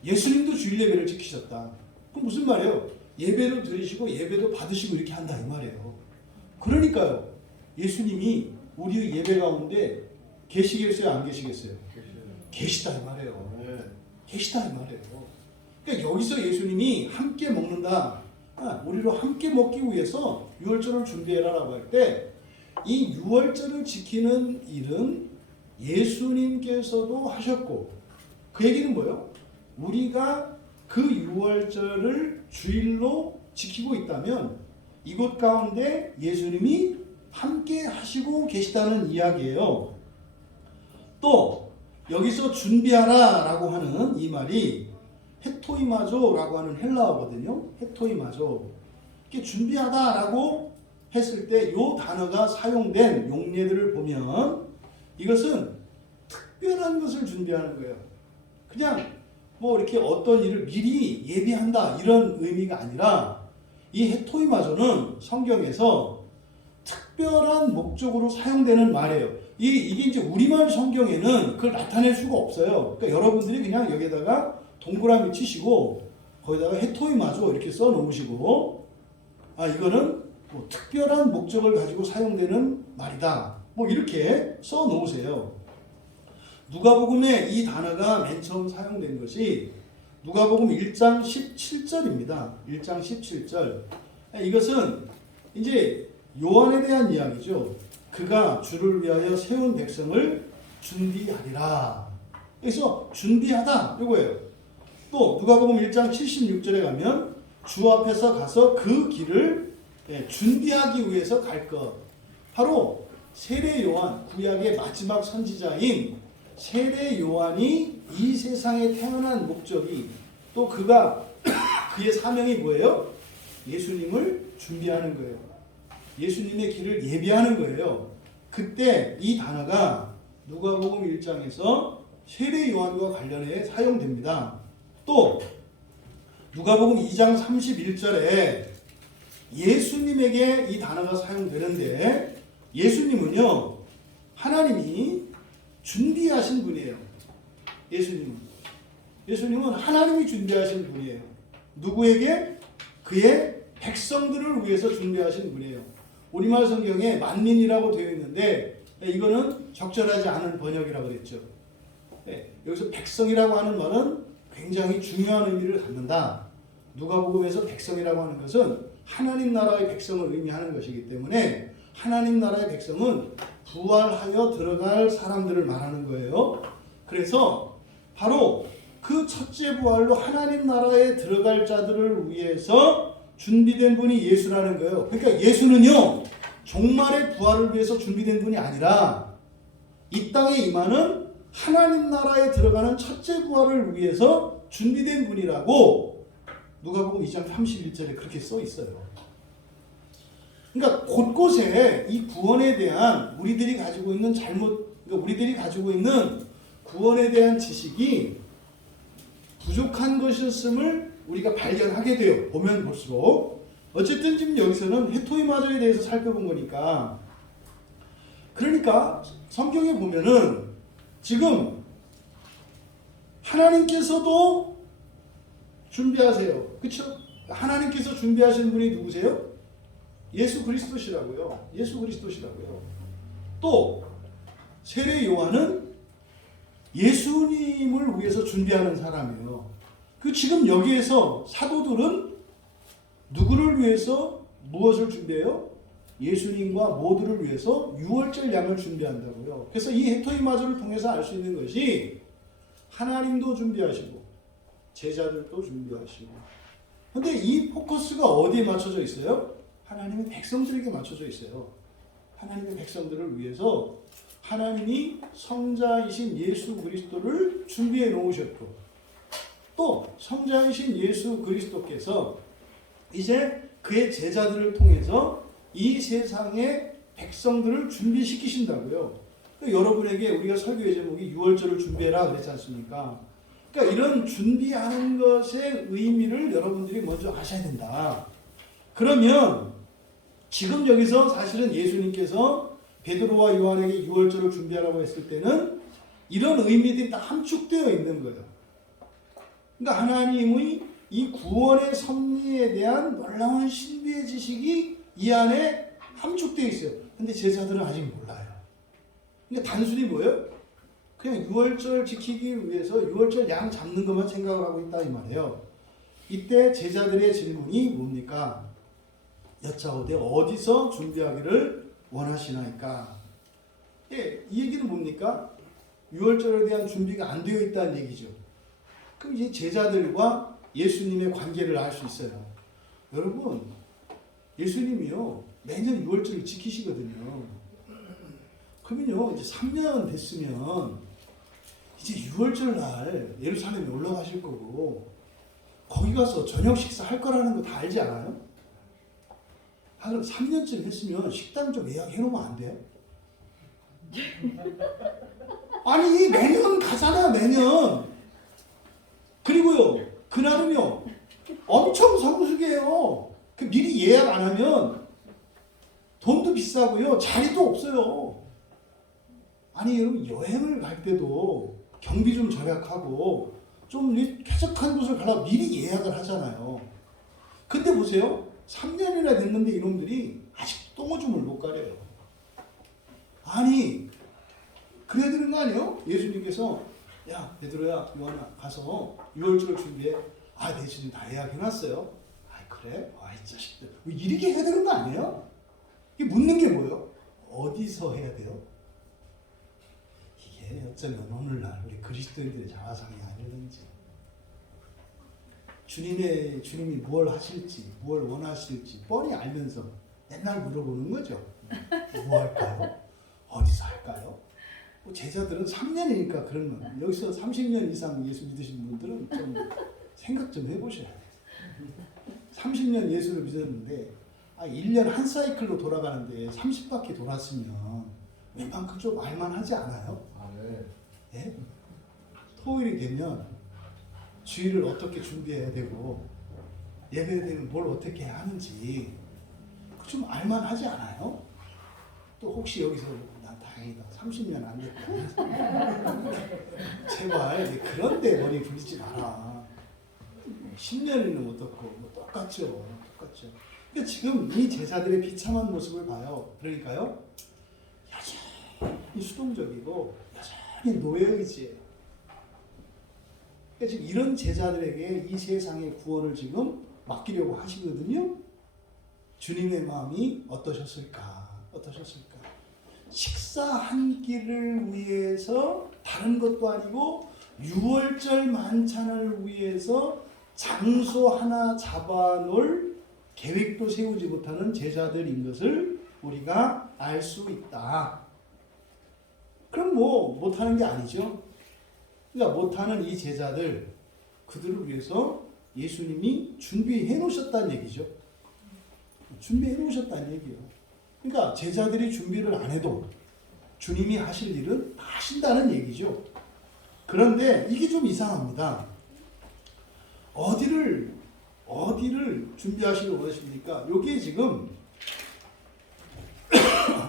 예수님도 주일 예배를 지키셨다. 그럼 무슨 말이에요? 예배도 드리시고 예배도 받으시고 이렇게 한다 이 말이에요. 그러니까요. 예수님이 우리 예배 가운데 계시겠어요? 안 계시겠어요? 계시다 이 말이에요. 계시다 이 말이에요. 그러니까 여기서 예수님이 함께 먹는다. 우리로 함께 먹기 위해서 유월절을 준비해라라고 할 때 이 유월절을 지키는 일은 예수님께서도 하셨고 그 얘기는 뭐예요? 우리가 그 유월절을 주일로 지키고 있다면 이곳 가운데 예수님이 함께 하시고 계시다는 이야기예요. 또 여기서 준비하라 라고 하는 이 말이 헤토이마조라고 하는 헬라어거든요. 헤토이마조. 이렇게 준비하다라고 했을 때 이 단어가 사용된 용례들을 보면 이것은 특별한 것을 준비하는 거예요. 그냥 뭐 이렇게 어떤 일을 미리 예비한다 이런 의미가 아니라 이 헤토이마조는 성경에서 특별한 목적으로 사용되는 말이에요. 이게 이제 우리말 성경에는 그걸 나타낼 수가 없어요. 그러니까 여러분들이 그냥 여기다가 동그라미 치시고 거기다가 헤토이마조 이렇게 써 놓으시고 이거는 뭐 특별한 목적을 가지고 사용되는 말이다. 뭐 이렇게 써 놓으세요. 누가복음에 이 단어가 맨 처음 사용된 것이 누가복음 1장 17절입니다. 1장 17절. 이것은 이제 요한에 대한 이야기죠. 그가 주를 위하여 세운 백성을 준비하리라. 그래서 준비하다 이거예요. 또 누가복음 1장 76절에 가면 주 앞에서 가서 그 길을 준비하기 위해서 갈 것. 바로 세례 요한, 구약의 마지막 선지자인 세례 요한이 이 세상에 태어난 목적이 또 그의 사명이 뭐예요? 예수님을 준비하는 거예요. 예수님의 길을 예비하는 거예요. 그때 이 단어가 누가복음 1장에서 세례 요한과 관련해 사용됩니다. 또 누가복음 2장 31절에 예수님에게 이 단어가 사용되는데 예수님은요 하나님이 준비하신 분이에요. 예수님은 하나님이 준비하신 분이에요. 누구에게? 그의 백성들을 위해서 준비하신 분이에요. 우리말 성경에 만민이라고 되어 있는데 이거는 적절하지 않은 번역이라고 그랬죠. 여기서 백성이라고 하는 말은 굉장히 중요한 의미를 갖는다. 누가복음에서 백성이라고 하는 것은 하나님 나라의 백성을 의미하는 것이기 때문에 하나님 나라의 백성은 부활하여 들어갈 사람들을 말하는 거예요. 그래서 바로 그 첫째 부활로 하나님 나라에 들어갈 자들을 위해서 준비된 분이 예수라는 거예요. 그러니까 예수는요 종말의 부활을 위해서 준비된 분이 아니라 이 땅에 임하는 하나님 나라에 들어가는 첫째 부활을 위해서 준비된 분이라고 누가복음 2장 31절에 그렇게 써 있어요. 그러니까 곳곳에 이 구원에 대한 우리들이 가지고 있는 우리들이 가지고 있는 구원에 대한 지식이 부족한 것이었음을 우리가 발견하게 돼요. 보면 볼수록. 어쨌든 지금 여기서는 헤토이마조에 대해서 살펴본 거니까. 그러니까 성경에 보면은 지금 하나님께서도 준비하세요. 그렇죠? 하나님께서 준비하신 분이 누구세요? 예수 그리스도시라고요. 또 세례 요한은 예수님을 위해서 준비하는 사람이에요. 지금 여기에서 사도들은 누구를 위해서 무엇을 준비해요? 예수님과 모두를 위해서 유월절 양을 준비한다고요. 그래서 이 헤토이마조를 통해서 알 수 있는 것이 하나님도 준비하시고 제자들도 준비하시고. 근데 이 포커스가 어디에 맞춰져 있어요? 하나님의 백성들에게 맞춰져 있어요. 하나님의 백성들을 위해서 하나님이 성자이신 예수 그리스도를 준비해 놓으셨고 또 성자이신 예수 그리스도께서 이제 그의 제자들을 통해서 이 세상의 백성들을 준비시키신다고요. 그러니까 여러분에게 우리가 설교의 제목이 유월절을 준비해라 그랬지 않습니까? 그러니까 이런 준비하는 것의 의미를 여러분들이 먼저 아셔야 된다. 그러면 지금 여기서 사실은 예수님께서 베드로와 요한에게 유월절을 준비하라고 했을 때는 이런 의미들이 다 함축되어 있는 거예요. 그러니까 하나님의 이 구원의 섭리에 대한 놀라운 신비의 지식이 이 안에 함축되어 있어요. 근데 제자들은 아직 몰라요. 그러니까 단순히 뭐예요? 그냥 유월절 지키기 위해서 유월절 양 잡는 것만 생각을 하고 있다 이 말이에요. 이때 제자들의 질문이 뭡니까? 여짜오되 어디서 준비하기를 원하시나이까? 이 얘기는 뭡니까? 유월절에 대한 준비가 안 되어 있다는 얘기죠. 그럼 이제 제자들과 예수님의 관계를 알 수 있어요. 여러분, 예수님이요 매년 유월절을 지키시거든요. 그러면요 이제 3년 됐으면 이제 유월절 날 예루살렘에 올라가실 거고 거기 가서 저녁 식사 할 거라는 거 다 알지 않아요? 그럼 3년쯤 했으면 식당 좀 예약해 놓으면 안 돼요? 아니 매년 가잖아 매년. 그리고요 그날은요 엄청 성수기예요. 그 미리 예약 안 하면 돈도 비싸고요 자리도 없어요. 아니 여러분 여행을 갈 때도 경비 좀 절약하고 좀 쾌적한 곳을 가려고 미리 예약을 하잖아요. 근데 보세요 3년이나 됐는데 이놈들이 아직도 똥오줌을 못 가려요. 아니 그래야 되는 거 아니에요? 예수님께서 야 베드로야 요한아 가서 6월절 준비해. 아 내 지금 다 예약해놨어요. 아 그래? 아이 자식들 이렇게 해야 되는 거 아니에요? 이게 묻는 게 뭐예요? 어디서 해야 돼요? 이게 어쩌면 오늘날 우리 그리스도인들의 자화상이 아니든지 주님이 뭘 하실지 뭘 원하실지 뻔히 알면서 맨날 물어보는 거죠. 뭐 할까요? 어디서 할까요? 뭐 제자들은 3년이니까 그런 거. 여기서 30년 이상 예수 믿으신 분들은 좀 생각 좀 해보셔야 돼요. 30년 예수를 믿었는데 1년 한 사이클로 돌아가는데 30바퀴 돌았으면 웬만큼 좀 알만하지 않아요? 네. 예? 토요일이 되면 주일을 어떻게 준비해야 되고 예배 되면 뭘 어떻게 해야 하는지 좀 알만하지 않아요? 또 혹시 여기서 난 다행이다 30년 안 됐다 제발 그런데 머리 굴리지 마라. 10년이면 어떻고 뭐 똑같죠. 그러니까 지금 이 제자들의 비참한 모습을 봐요. 그러니까요 여전히 수동적이고 여전히 노예의지예요. 그러니까 지금 이런 제자들에게 이 세상의 구원을 지금 맡기려고 하시거든요. 주님의 마음이 어떠셨을까? 식사 한 끼를 위해서 다른 것도 아니고 6월절 만찬을 위해서 장소 하나 잡아놓을 계획도 세우지 못하는 제자들인 것을 우리가 알 수 있다. 그럼 뭐 못하는 게 아니죠. 그러니까 못하는 이 제자들 그들을 위해서 예수님이 준비해 놓으셨다는 얘기죠. 준비해 놓으셨다는 얘기예요. 그러니까 제자들이 준비를 안 해도 주님이 하실 일은 다 하신다는 얘기죠. 그런데 이게 좀 이상합니다. 어디를 준비하시려고 하십니까? 여기에 지금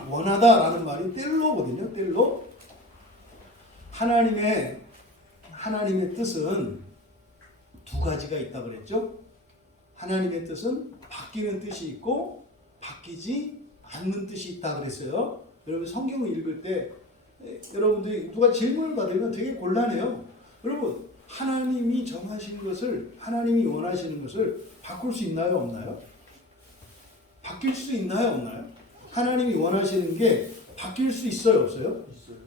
원하다라는 말이 텔로거든요. 텔로. 하나님의 뜻은 두 가지가 있다 그랬죠. 하나님의 뜻은 바뀌는 뜻이 있고 바뀌지 않는 뜻이 있다 그랬어요. 여러분 성경을 읽을 때 여러분들이 누가 질문을 받으면 되게 곤란해요. 여러분 하나님이 정하신 것을 하나님이 원하시는 것을 바꿀 수 있나요 없나요? 바뀔 수 있나요 없나요? 하나님이 원하시는 게 바뀔 수 있어요 없어요? 있어요.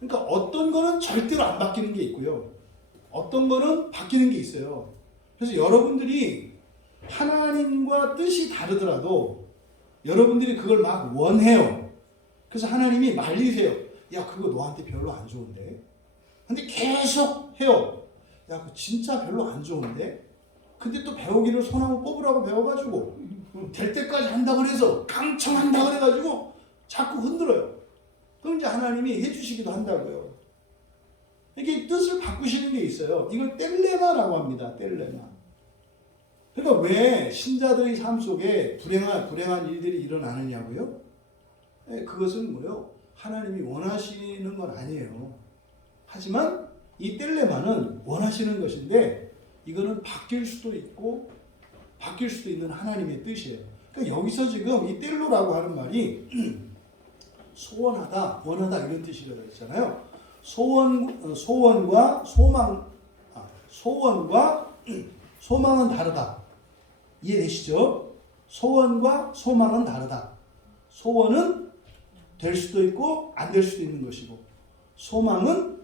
그러니까 어떤 거는 절대로 안 바뀌는 게 있고요. 어떤 거는 바뀌는 게 있어요. 그래서 여러분들이 하나님과 뜻이 다르더라도 여러분들이 그걸 막 원해요. 그래서 하나님이 말리세요. 야 그거 너한테 별로 안 좋은데. 근데 계속 해요. 야 그거 진짜 별로 안 좋은데. 근데 또 배우기를 소나무 뽑으라고 배워가지고 될 때까지 한다고 해서 강청한다고 해가지고 자꾸 흔들어요. 그럼 이제 하나님이 해주시기도 한다고요. 이게 뜻을 바꾸시는 게 있어요. 이걸 뗄레마라고 합니다. 뗄레마. 그러니까 왜 신자들의 삶 속에 불행한 일들이 일어나느냐고요? 그것은 뭐요? 하나님이 원하시는 건 아니에요. 하지만 이 뗄레마는 원하시는 것인데 이거는 바뀔 수도 있고 바뀔 수도 있는 하나님의 뜻이에요. 그러니까 여기서 지금 이 뗄로라고 하는 말이 소원하다, 원하다 이런 뜻이라고 했잖아요. 소원과 소망은 다르다. 이해되시죠? 소원과 소망은 다르다. 소원은 될 수도 있고 안 될 수도 있는 것이고 소망은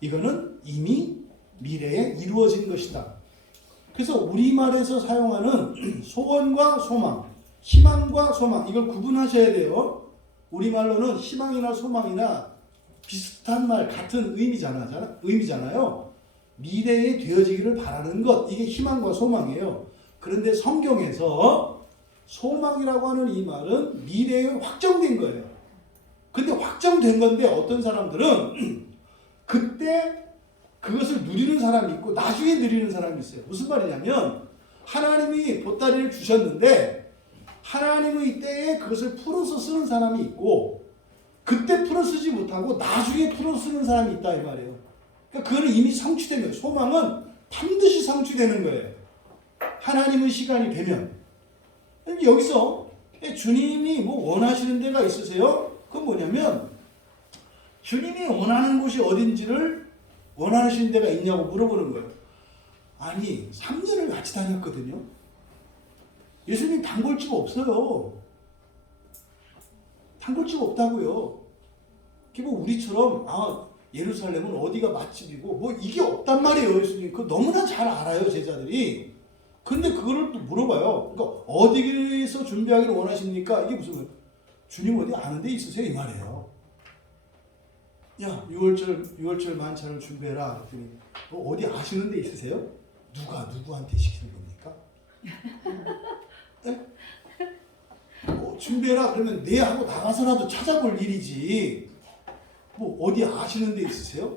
이거는 이미 미래에 이루어진 것이다. 그래서 우리말에서 사용하는 소원과 소망, 희망과 소망 이걸 구분하셔야 돼요. 우리말로는 희망이나 소망이나 비슷한 말 같은 의미잖아요. 미래에 되어지기를 바라는 것 이게 희망과 소망이에요. 그런데 성경에서 소망이라고 하는 이 말은 미래에 확정된 거예요. 근데 확정된 건데 어떤 사람들은 그때 그것을 누리는 사람이 있고 나중에 누리는 사람이 있어요. 무슨 말이냐면 하나님이 보따리를 주셨는데 하나님의 때에 그것을 풀어서 쓰는 사람이 있고 그때 풀어 쓰지 못하고 나중에 풀어 쓰는 사람이 있다 이 말이에요. 그러니까 그거는 이미 성취된 거예요. 소망은 반드시 성취되는 거예요. 하나님의 시간이 되면. 여기서 주님이 뭐 원하시는 데가 있으세요? 그건 뭐냐면 주님이 원하는 곳이 어딘지를 원하시는 데가 있냐고 물어보는 거예요. 아니 3년을 같이 다녔거든요. 예수님 단골집 없어요. 단골집 없다고요. 뭐 우리처럼 예루살렘은 어디가 맛집이고 뭐 이게 없단 말이에요. 예수님 그거 너무나 잘 알아요 제자들이. 근데 그거를 또 물어봐요. 그러니까 어디서 준비하기를 원하십니까? 이게 무슨 거예요? 주님 어디 아는 데 있으세요? 이 말이에요. 야 6월절 만찬을 준비해라. 그랬더니 어디 아시는 데 있으세요? 누가 누구한테 시키는 겁니까? 네? 준비해라 그러면 네 하고 나가서라도 찾아볼 일이지. 뭐 어디 아시는 데 있으세요?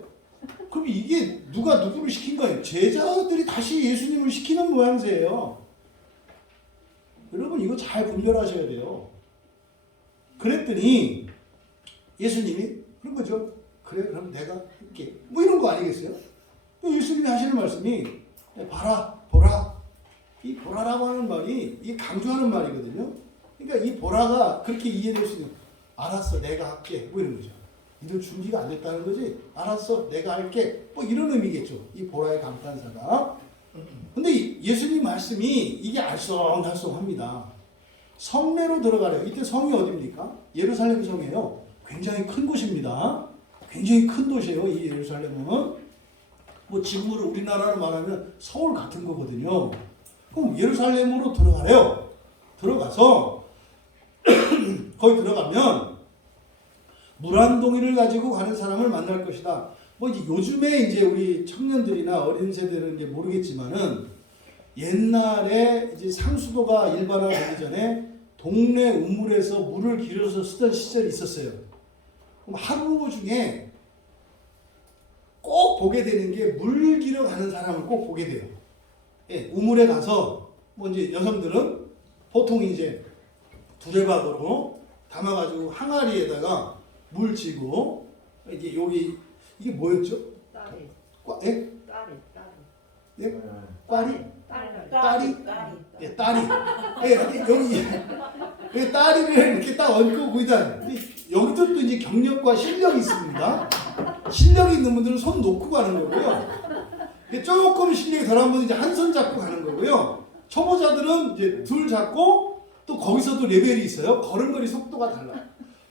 그럼 이게 누가 누구를 시킨 거예요? 제자들이 다시 예수님을 시키는 모양새예요. 여러분 이거 잘 분별하셔야 돼요. 그랬더니 예수님이 그런 거죠. 그래 그럼 내가 할게. 뭐 이런 거 아니겠어요? 예수님이 하시는 말씀이 봐라 보라. 이 보라라고 하는 말이 이 강조하는 말이거든요. 그러니까 이 보라가 그렇게 이해될 수 있는 알았어 내가 할게 뭐 이런 거죠. 이들 준비가 안 됐다는 거지. 알았어 내가 할게 뭐 이런 의미겠죠. 이 보라의 감탄사가. 근데 예수님 말씀이 이게 알쏭달쏭합니다. 성내로 들어가래요. 이때 성이 어디입니까? 예루살렘 성이에요. 굉장히 큰 곳입니다. 굉장히 큰 도시예요. 이 예루살렘은 뭐 지금으로 우리나라로 말하면 서울 같은 거거든요. 그럼 예루살렘으로 들어가래요. 들어가서 거기 들어가면 물 한 동이를 가지고 가는 사람을 만날 것이다. 뭐 이제 요즘에 이제 우리 청년들이나 어린 세대는 이제 모르겠지만은 옛날에 이제 상수도가 일반화되기 전에 동네 우물에서 물을 길어서 쓰던 시절이 있었어요. 그럼 하루 중에 꼭 보게 되는 게 물 길어 가는 사람을 꼭 보게 돼요. 예, 우물에 가서 뭐 이제 여성들은 보통 이제 두레박으로 담아가지고 항아리에다가 물 지고 이제 여기 이게 뭐였죠? 딸이. 예? 딸이. 예? 꽈리? 딸이. 예, 딸이. 예, 여기 딸이를 이렇게 딱 얹고 거기다 여기도 또 이제 경력과 실력이 있습니다. 실력이 있는 분들은 손 놓고 가는 거고요. 조금 실력이 덜한 분은 이제 한 손 잡고 가는 거고요. 초보자들은 이제 둘 잡고 또 거기서도 레벨이 있어요. 걸음걸이 속도가 달라요.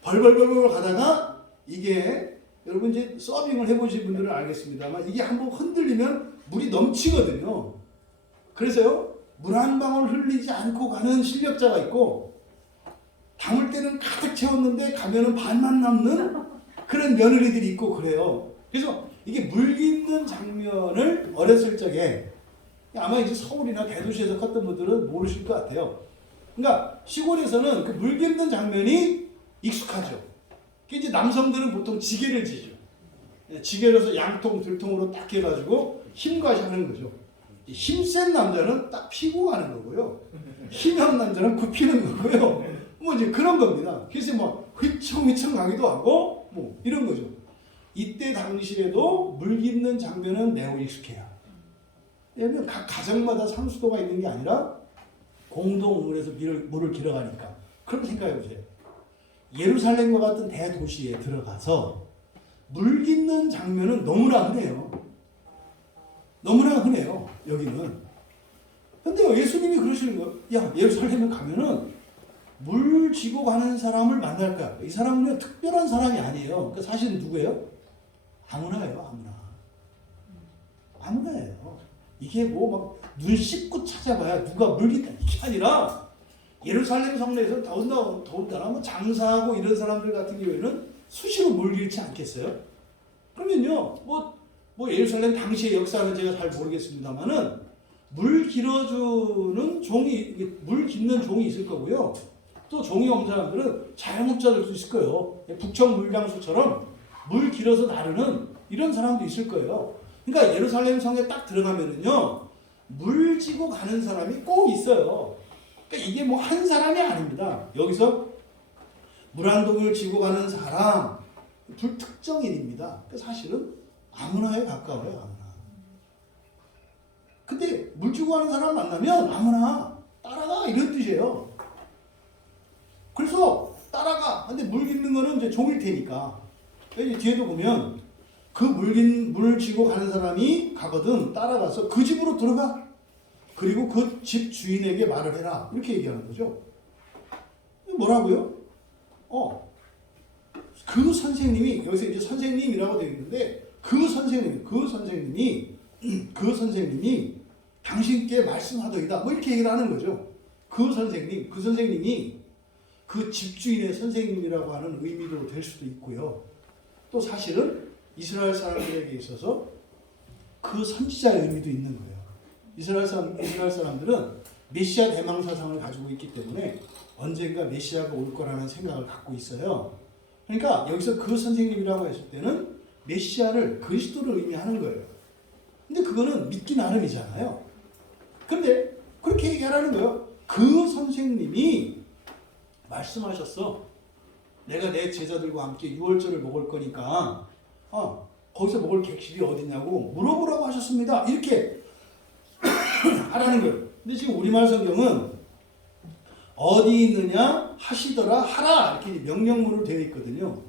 벌벌벌벌 가다가 이게 여러분 이제 서빙을 해보신 분들은 알겠습니다만 이게 한번 흔들리면 물이 넘치거든요. 그래서요 물 한 방울 흘리지 않고 가는 실력자가 있고 담을 때는 가득 채웠는데 가면은 반만 남는 그런 며느리들이 있고 그래요. 그래서 이게 물 깃는 장면을 어렸을 적에 아마 이제 서울이나 대도시에서 컸던 분들은 모르실 것 같아요. 그러니까 시골에서는 그 물 깃는 장면이 익숙하죠. 이제 남성들은 보통 지게를 지죠. 지게로서 양통 들통으로 딱 해가지고 힘과시 하는 거죠. 힘센 남자는 딱 피고 가는 거고요. 힘없는 남자는 굽히는 거고요. 뭐 이제 그런 겁니다. 그래서 뭐 휘청휘청 가기도 하고 뭐 이런 거죠. 이때 당시에도 물 깃는 장면은 매우 익숙해요. 왜냐하면 각 가정마다 상수도가 있는 게 아니라 공동 우물에서 물을 길어가니까. 그럼 생각해 보세요. 예루살렘과 같은 대도시에 들어가서 물 깃는 장면은 너무나 흔해요. 너무나 흔해요. 여기는. 근데 예수님이 그러시는 거예요. 야, 예루살렘에 가면은 물 지고 가는 사람을 만날 거야. 이 사람은 특별한 사람이 아니에요. 그러니까 사실은 누구예요? 아무나예요. 아무나예요. 이게 뭐 막 눈 씻고 찾아봐야 누가 물 깃다 이게 아니라 예루살렘 성내에서 더군다나 뭐 장사하고 이런 사람들 같은 경우에는 수시로 물 길지 않겠어요? 그러면요, 뭐 예루살렘 당시의 역사는 제가 잘 모르겠습니다만은 물 길어주는 종이, 물 깃는 종이 있을 거고요. 또 종이 없는 사람들은 자영업자들 도 있을 거예요. 북청 물장수처럼 물 길어서 나르는 이런 사람도 있을 거예요. 그러니까 예루살렘 성에 딱 들어가면은요, 물 지고 가는 사람이 꼭 있어요. 그러니까 이게 뭐 한 사람이 아닙니다. 여기서 물 한 동을 지고 가는 사람, 불특정인입니다. 그러니까 사실은 아무나에 가까워요, 아무나. 근데 물 지고 가는 사람 만나면 아무나 따라가 이런 뜻이에요. 그래서 따라가. 근데 물 깃는 거는 이제 종일 테니까. 이제 뒤에도 보면 그 물 지고 가는 사람이 가거든 따라가서 그 집으로 들어가. 그리고 그 집 주인에게 말을 해라. 이렇게 얘기하는 거죠. 뭐라고요? 그 선생님이, 여기서 이제 선생님이라고 되어 있는데, 그 선생님이 당신께 말씀하더이다. 뭐 이렇게 얘기를 하는 거죠. 그 선생님이 그 집주인의 선생님이라고 하는 의미도 될 수도 있고요. 또 사실은 이스라엘 사람들에게 있어서 그 선지자의 의미도 있는 거예요. 이스라엘 사람들은 메시아 대망 사상을 가지고 있기 때문에 언젠가 메시아가 올 거라는 생각을 갖고 있어요. 그러니까 여기서 그 선생님이라고 했을 때는 메시아를, 그리스도를 의미하는 거예요. 근데 그거는 믿기 나름이잖아요. 근데 그렇게 얘기하라는 거예요. 그 선생님이 말씀하셨어. 내가 내 제자들과 함께 유월절을 먹을 거니까 거기서 먹을 객실이 어디냐고 물어보라고 하셨습니다. 이렇게 하라는 거예요. 근데 지금 우리말 성경은 어디 있느냐 하시더라 하라 이렇게 명령문으로 되어 있거든요.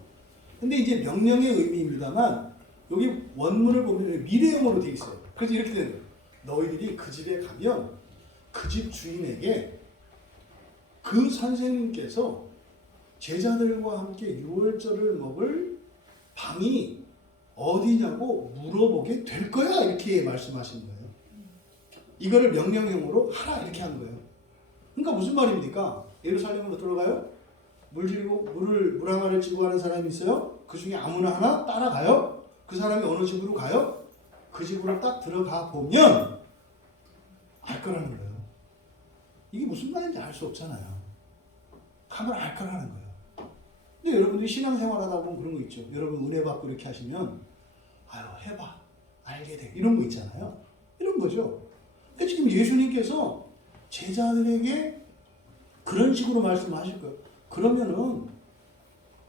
근데 이제 명령의 의미입니다만 여기 원문을 보면 미래형으로 되어 있어요. 그래서 이렇게 되는 거예요. 너희들이 그 집에 가면 그 집 주인에게 그 선생님께서 제자들과 함께 유월절을 먹을 방이 어디냐고 물어보게 될 거야 이렇게 말씀하신 거예요. 이거를 명령형으로 하라 이렇게 한 거예요. 그러니까 무슨 말입니까? 예루살렘으로 들어가요? 물 항아리를 지고 가는 사람이 있어요? 그 중에 아무나 하나 따라가요? 그 사람이 어느 집으로 가요? 그 집으로 딱 들어가 보면 알 거라는 거예요. 이게 무슨 말인지 알 수 없잖아요. 가면 알 거라는 거예요. 근데 여러분들이 신앙생활 하다 보면 그런 거 있죠. 여러분 은혜 받고 이렇게 하시면 아유 해봐 알게 돼 이런 거 있잖아요. 이런 거죠. 근데 지금 예수님께서 제자들에게 그런 식으로 말씀하실 거예요. 그러면은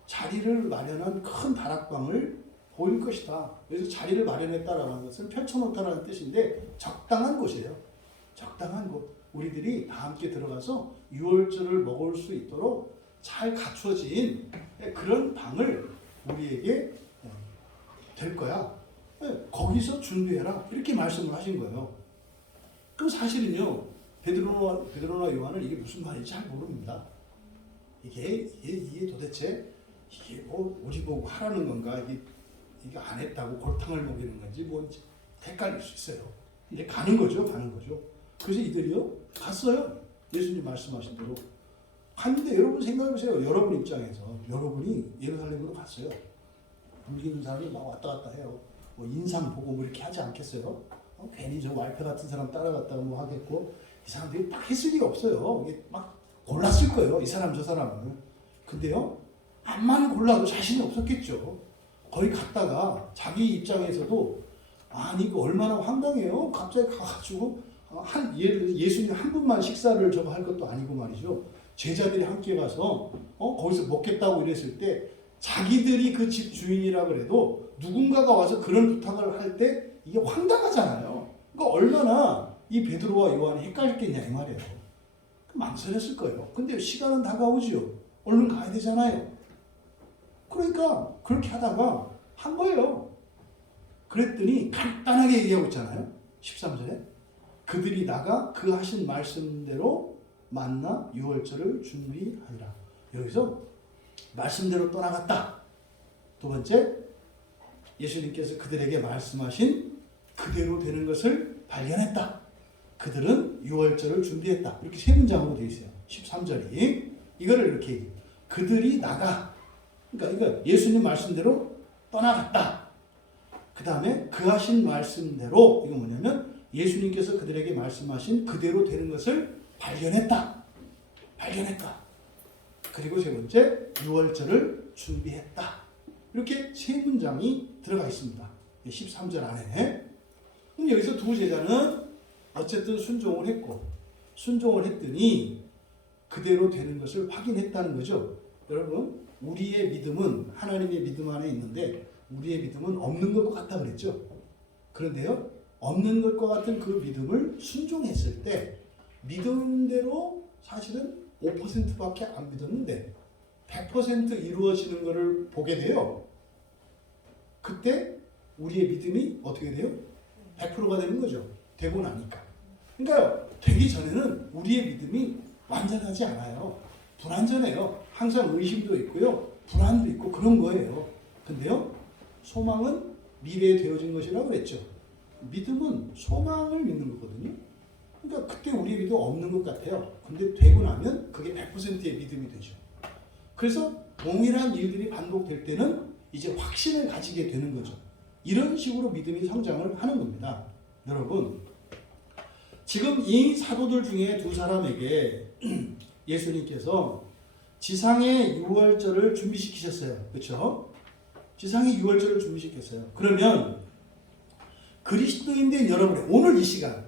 자리를 마련한 큰 다락방을 보일 것이다. 그래서 자리를 마련했다라는 것은 펼쳐놓다라는 뜻인데 적당한 곳이에요. 적당한 곳. 우리들이 다 함께 들어가서 유월절을 먹을 수 있도록 잘 갖춰진 그런 방을 우리에게 될 거야. 거기서 준비해라. 이렇게 말씀을 하신 거예요. 그럼 사실은요, 베드로나 요한은 이게 무슨 말인지 잘 모릅니다. 이게 도대체 이게 뭐 우리 보고 하라는 건가? 이게 안 했다고 골탕을 먹이는 건지 뭐 헷갈릴 수 있어요. 이제 가는 거죠. 그래서 이들이요 갔어요. 예수님 말씀하신 대로 갔는데 여러분 생각해보세요. 여러분 입장에서 여러분이 예루살렘으로 갔어요. 굶기는 사람이 막 왔다 갔다 해요. 뭐 인상 보고 뭐 이렇게 하지 않겠어요? 괜히 저 말패 같은 사람 따라갔다가 뭐 하겠고 이 사람들이 딱 했을 리가 없어요. 이게 막 골랐을 거예요. 이 사람 저 사람을. 근데요 암만 골라도 자신이 없었겠죠. 거기 갔다가 자기 입장에서도 아니 이거 얼마나 황당해요. 갑자기 가가지고 예수님 한 분만 식사를 저거 할 것도 아니고 말이죠. 제자들이 함께 가서 거기서 먹겠다고 이랬을 때 자기들이 그 집 주인이라 그래도 누군가가 와서 그런 부탁을 할 때 이게 황당하잖아요. 그러니까 얼마나 이 베드로와 요한이 헷갈렸겠냐 이 말이에요. 망설였을 거예요. 근데 시간은 다가오지요. 얼른 가야 되잖아요. 그러니까 그렇게 하다가 한 거예요. 그랬더니 간단하게 얘기하고 있잖아요. 13절에 그들이 나가 그 하신 말씀대로 만나 유월절을 준비하리라. 여기서 말씀대로 떠나갔다. 두 번째, 예수님께서 그들에게 말씀하신 그대로 되는 것을 발견했다. 그들은 유월절을 준비했다. 이렇게 세 문장으로 되어 있어요. 13절이 이거를 이렇게 얘기해요. 그들이 나가. 그러니까 이거 예수님 말씀대로 떠나갔다. 그 다음에 그 하신 말씀대로 이거 뭐냐면 예수님께서 그들에게 말씀하신 그대로 되는 것을 발견했다. 그리고 세 번째, 유월절을 준비했다. 이렇게 세 문장이 들어가 있습니다. 13절 안에. 그럼 여기서 두 제자는 어쨌든 순종을 했고, 순종을 했더니 그대로 되는 것을 확인했다는 거죠. 여러분, 우리의 믿음은 하나님의 믿음 안에 있는데 우리의 믿음은 없는 것과 같다 그랬죠. 그런데요, 없는 것과 같은 그 믿음을 순종했을 때 믿음대로 사실은 5%밖에 안 믿었는데 100% 이루어지는 것을 보게 돼요. 그때 우리의 믿음이 어떻게 돼요? 100%가 되는 거죠. 되고 나니까. 그러니까 되기 전에는 우리의 믿음이 완전하지 않아요. 불완전해요. 항상 의심도 있고요. 불안도 있고 그런 거예요. 근데요, 소망은 미래에 되어진 것이라고 그랬죠. 믿음은 소망을 믿는 거거든요. 그러니까 그때 우리의 믿음 없는 것 같아요. 근데 되고 나면 그게 100%의 믿음이 되죠. 그래서 동일한 일들이 반복될 때는 이제 확신을 가지게 되는 거죠. 이런 식으로 믿음이 성장을 하는 겁니다. 여러분, 지금 이 사도들 중에 두 사람에게 예수님께서 지상의 유월절을 준비시키셨어요. 그렇죠? 지상의 유월절을 준비시켰어요. 그러면 그리스도인된 여러분의 오늘 이 시간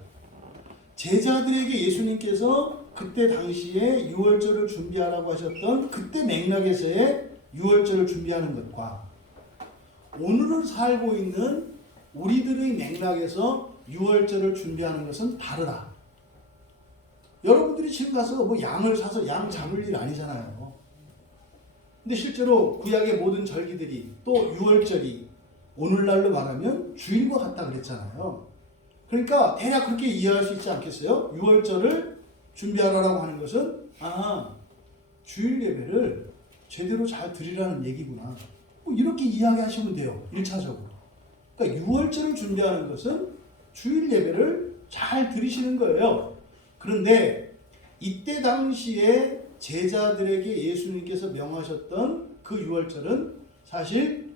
제자들에게 예수님께서 그때 당시에 유월절을 준비하라고 하셨던 그때 맥락에서의 유월절을 준비하는 것과 오늘을 살고 있는 우리들의 맥락에서 유월절을 준비하는 것은 다르다. 여러분들이 지금 가서 뭐 양을 사서 양 잡을 일 아니잖아요. 근데 실제로 구약의 모든 절기들이 또 유월절이 오늘날로 말하면 주일과 같다 그랬잖아요. 그러니까 대략 그렇게 이해할 수 있지 않겠어요? 유월절을 준비하라고 하는 것은 주일 예배를 제대로 잘 드리라는 얘기구나. 뭐 이렇게 이야기하시면 돼요. 1차적으로. 그러니까 유월절을 준비하는 것은 주일 예배를 잘 드리시는 거예요. 그런데 이때 당시에 제자들에게 예수님께서 명하셨던 그 유월절은 사실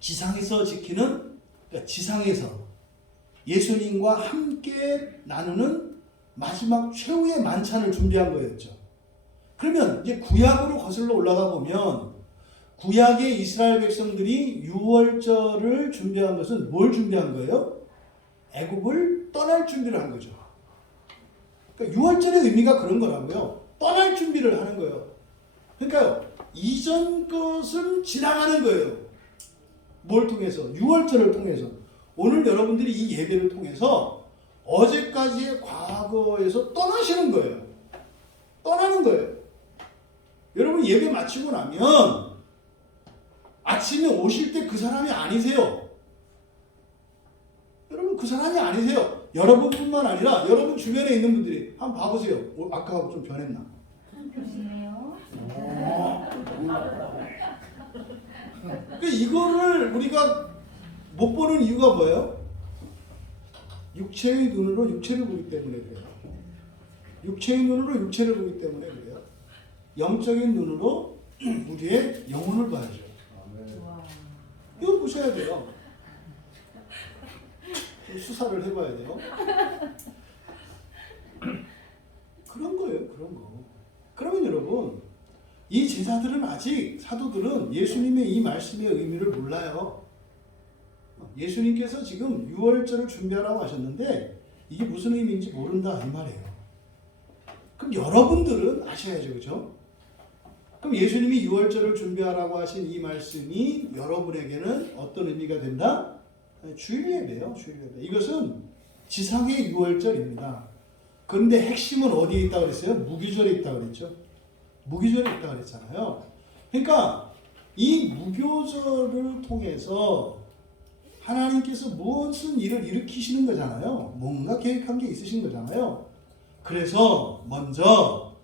지상에서 지키는, 그러니까 지상에서 예수님과 함께 나누는 마지막 최후의 만찬을 준비한 거였죠. 그러면 이제 구약으로 거슬러 올라가 보면 구약의 이스라엘 백성들이 유월절을 준비한 것은 뭘 준비한 거예요? 애굽을 떠날 준비를 한 거죠. 그러니까 유월절의 의미가 그런 거라고요. 떠날 준비를 하는 거예요. 그러니까 이전 것은 지나가는 거예요. 뭘 통해서? 유월절을 통해서. 오늘 여러분들이 이 예배를 통해서 어제까지의 과거에서 떠나시는 거예요. 떠나는 거예요. 여러분 예배 마치고 나면 아침에 오실 때 그 사람이 아니세요. 여러분 그 사람이 아니세요. 여러분뿐만 아니라 여러분 주변에 있는 분들이 한번 봐보세요. 아까하고 좀 변했나? 그러시네요. 그러니까 이거를 우리가 못 보는 이유가 뭐예요? 육체의 눈으로 육체를 보기 때문에 그래요. 육체의 눈으로 육체를 보기 때문에 그래요. 영적인 눈으로 우리의 영혼을 봐야죠. 이걸 보셔야 돼요. 수사를 해봐야 돼요. 그런 거예요. 그런 거. 그러면 여러분 이 제자들은 아직 사도들은 예수님의 이 말씀의 의미를 몰라요. 예수님께서 지금 유월절을 준비하라고 하셨는데 이게 무슨 의미인지 모른다 이 말이에요. 그럼 여러분들은 아셔야죠. 그렇죠? 그럼 예수님이 유월절을 준비하라고 하신 이 말씀이 여러분에게는 어떤 의미가 된다? 주일 예배예요. 주일 예배. 이것은 지상의 유월절입니다. 그런데 핵심은 어디에 있다고 그랬어요? 무교절에 있다고 그랬죠. 무교절에 있다고 그랬잖아요. 그러니까 이 무교절을 통해서 하나님께서 무슨 일을 일으키시는 거잖아요. 뭔가 계획한 게 있으신 거잖아요. 그래서 먼저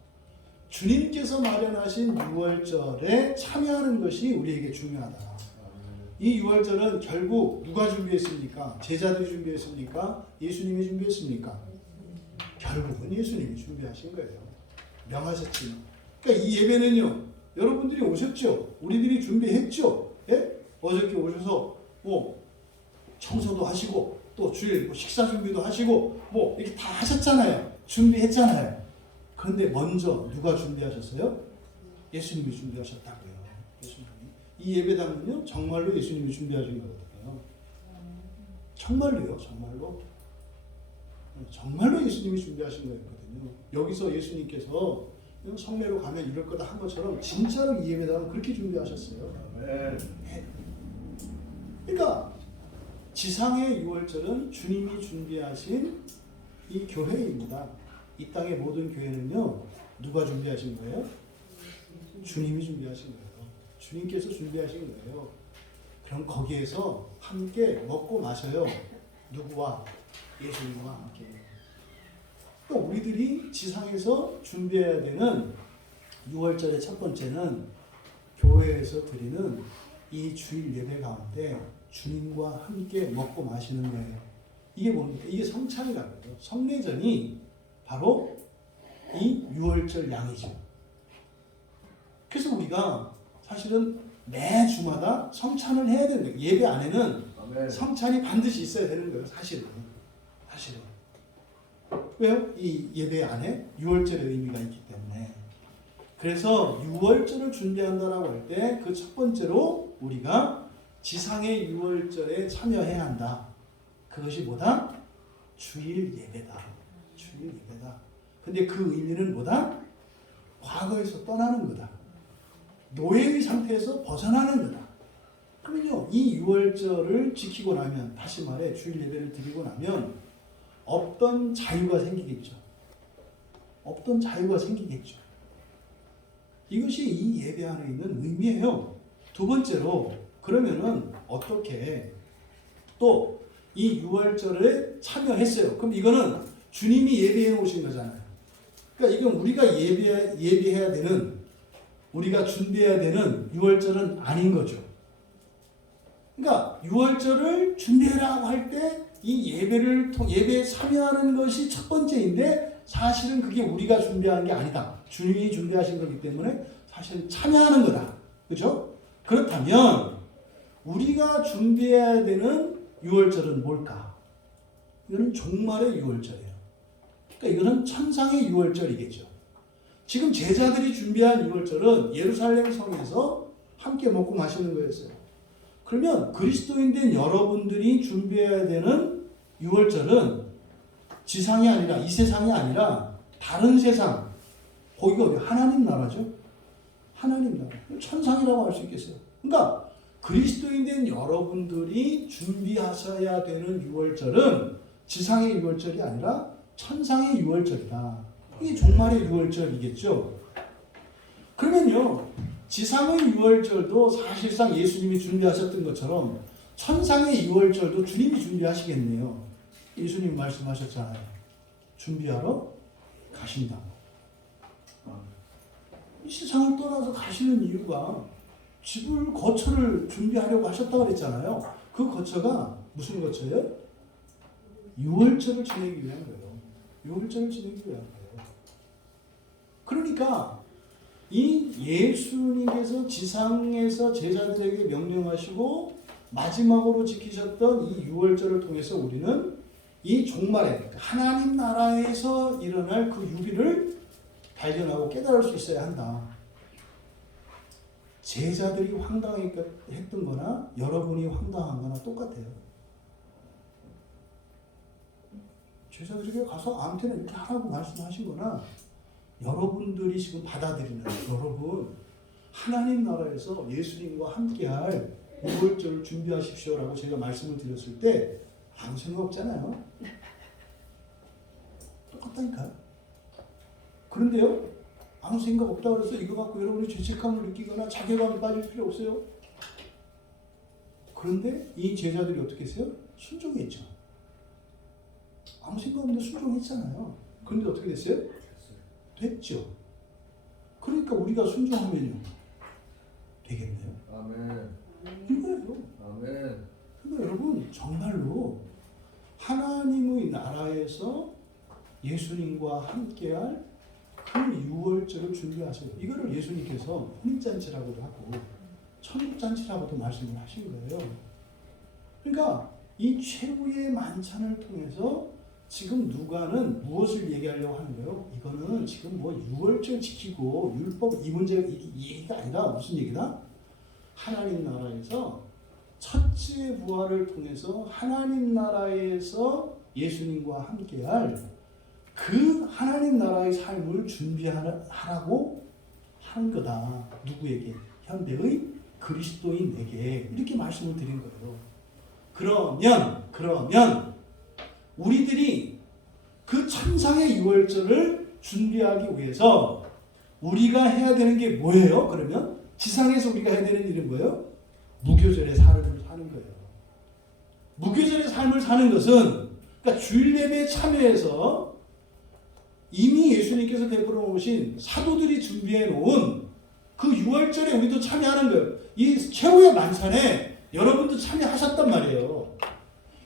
주님께서 마련하신 유월절에 참여하는 것이 우리에게 중요하다. 이 유월절은 결국 누가 준비했습니까? 제자들이 준비했습니까? 예수님이 준비했습니까? 결국은 예수님이 준비하신 거예요. 명하셨지만. 그러니까 이 예배는요. 여러분들이 오셨죠? 우리들이 준비했죠? 예? 어저께 오셔서 청소도 하시고 또 주일 식사 준비도 하시고 이렇게 다 하셨잖아요. 준비했잖아요. 그런데 먼저 누가 준비하셨어요? 예수님이 준비하셨다고요. 예수님이. 이 예배당은요 정말로 예수님이 준비하신 거거든요. 정말로요, 정말로. 정말로 예수님이 준비하신 거였거든요. 여기서 예수님께서 성례로 가면 이럴 거다 한 것처럼 진짜로 이 예배당은 그렇게 준비하셨어요. 네. 그러니까 지상의 유월절은 주님이 준비하신 이 교회입니다. 이 땅의 모든 교회는요 누가 준비하신 거예요? 주님이 준비하신 거예요. 주님께서 준비하신 거예요. 그럼 거기에서 함께 먹고 마셔요. 누구와? 예수님과 함께. 그러니까 우리들이 지상에서 준비해야 되는 6월절의 첫 번째는 교회에서 드리는 이 주일 예배 가운데 주님과 함께 먹고 마시는 거예요. 이게 뭡니까? 이게 성찬이라고요. 성례전이 바로 이 6월절 양이죠. 그래서 우리가 사실은 매 주마다 성찬을 해야 되는 거예요. 예배 안에는 아멘. 성찬이 반드시 있어야 되는 거예요. 사실은. 왜요? 이 예배 안에 6월절의 의미가 있기 때문에. 그래서 6월절을 준비한다라고 할 때 그 첫 번째로 우리가 지상의 6월절에 참여해야 한다. 그것이 뭐다? 주일 예배다. 주일 예배다. 근데 그 의미는 뭐다? 과거에서 떠나는 거다. 노예의 상태에서 벗어나는 거다. 그러면요, 이 6월절을 지키고 나면, 다시 말해 주일 예배를 드리고 나면 없던 자유가 생기겠죠. 없던 자유가 생기겠죠. 이것이 이 예배 안에 있는 의미예요. 두 번째로, 그러면은 어떻게 또 이 6월절에 참여했어요. 그럼 이거는 주님이 예배해 놓으신 거잖아요. 그러니까 이건 우리가 예배해야 되는, 우리가 준비해야 되는 6월절은 아닌 거죠. 그러니까 6월절을 준비해라고 할 때 이 예배에 참여하는 것이 첫 번째인데 사실은 그게 우리가 준비한 게 아니다. 주님이 준비하신 거기 때문에 사실은 참여하는 거다. 그렇죠? 그렇다면 우리가 준비해야 되는 6월절은 뭘까? 이거는 종말의 6월절이에요. 그러니까 이거는 천상의 6월절이겠죠. 지금 제자들이 준비한 6월절은 예루살렘 성에서 함께 먹고 마시는 거였어요. 그러면 그리스도인 된 여러분들이 준비해야 되는 6월절은 지상이 아니라, 이 세상이 아니라 다른 세상, 거기가 어디? 하나님 나라죠. 하나님 나라. 천상이라고 할 수 있겠어요. 그러니까 그리스도인 된 여러분들이 준비하셔야 되는 6월절은 지상의 6월절이 아니라 천상의 6월절이다. 이게 종말의 6월절이겠죠. 그러면요, 지상의 6월절도 사실상 예수님이 준비하셨던 것처럼 천상의 6월절도 주님이 준비하시겠네요. 예수님 말씀하셨잖아요. 준비하러 가신다. 이 세상을 떠나서 가시는 이유가 집을, 거처를 준비하려고 하셨다고 그랬잖아요. 그 거처가 무슨 거처예요? 6월절을 지내기 위한 거예요. 6월절을 지내기 위한 거예요. 그러니까 이 예수님께서 지상에서 제자들에게 명령하시고 마지막으로 지키셨던 이 6월절을 통해서 우리는 이 종말에 하나님 나라에서 일어날 그 유비를 발견하고 깨달을 수 있어야 한다. 제자들이 황당했던 거나 여러분이 황당한 거나 똑같아요. 제자들에게 가서 아무튼 이렇게 하라고 말씀하신 거나 여러분들이 지금 받아들이는, 여러분 하나님 나라에서 예수님과 함께할 6월절을 준비하십시오라고 제가 말씀을 드렸을 때 아무 생각 없잖아요. 똑같다니까. 그런데요, 아무 생각 없다고 해서 이거 갖고 여러분이 죄책감을 느끼거나 자괴감에 빠질 필요 없어요. 그런데 이 제자들이 어떻게 했어요? 순종했죠. 아무 생각 없는데 순종했잖아요. 그런데 어떻게 됐어요? 됐죠. 그러니까 우리가 순종하면요 되겠네요. 아멘. 이거예요. 아멘. 그러니까 여러분 정말로 하나님의 나라에서 예수님과 함께할 그 6월절을 준비하세요. 이거를 예수님께서 혼인잔치라고도 하고 천국잔치라고도 말씀을 하신 거예요. 그러니까 이 최후의 만찬을 통해서 지금 누가는 무엇을 얘기하려고 하는 거예요? 이거는 지금 뭐 유월절 지키고 율법 이 문제 이 얘기가 아니라 무슨 얘기다? 하나님 나라에서 첫째 부활을 통해서 하나님 나라에서 예수님과 함께할 그 하나님 나라의 삶을 준비하라고 하는 거다. 누구에게? 현대의 그리스도인에게 이렇게 말씀을 드린 거예요. 그러면 우리들이 그 천상의 유월절을 준비하기 위해서 우리가 해야 되는 게 뭐예요? 그러면 지상에서 우리가 해야 되는 일은 뭐예요? 무교절의 삶을 사는 거예요. 무교절의 삶을 사는 것은 그러니까 주일 예배에 참여해서 이미 예수님께서 베풀어 놓으신 사도들이 준비해 놓은 그 유월절에 우리도 참여하는 거예요. 이 최후의 만찬에 여러분도 참여하셨단 말이에요.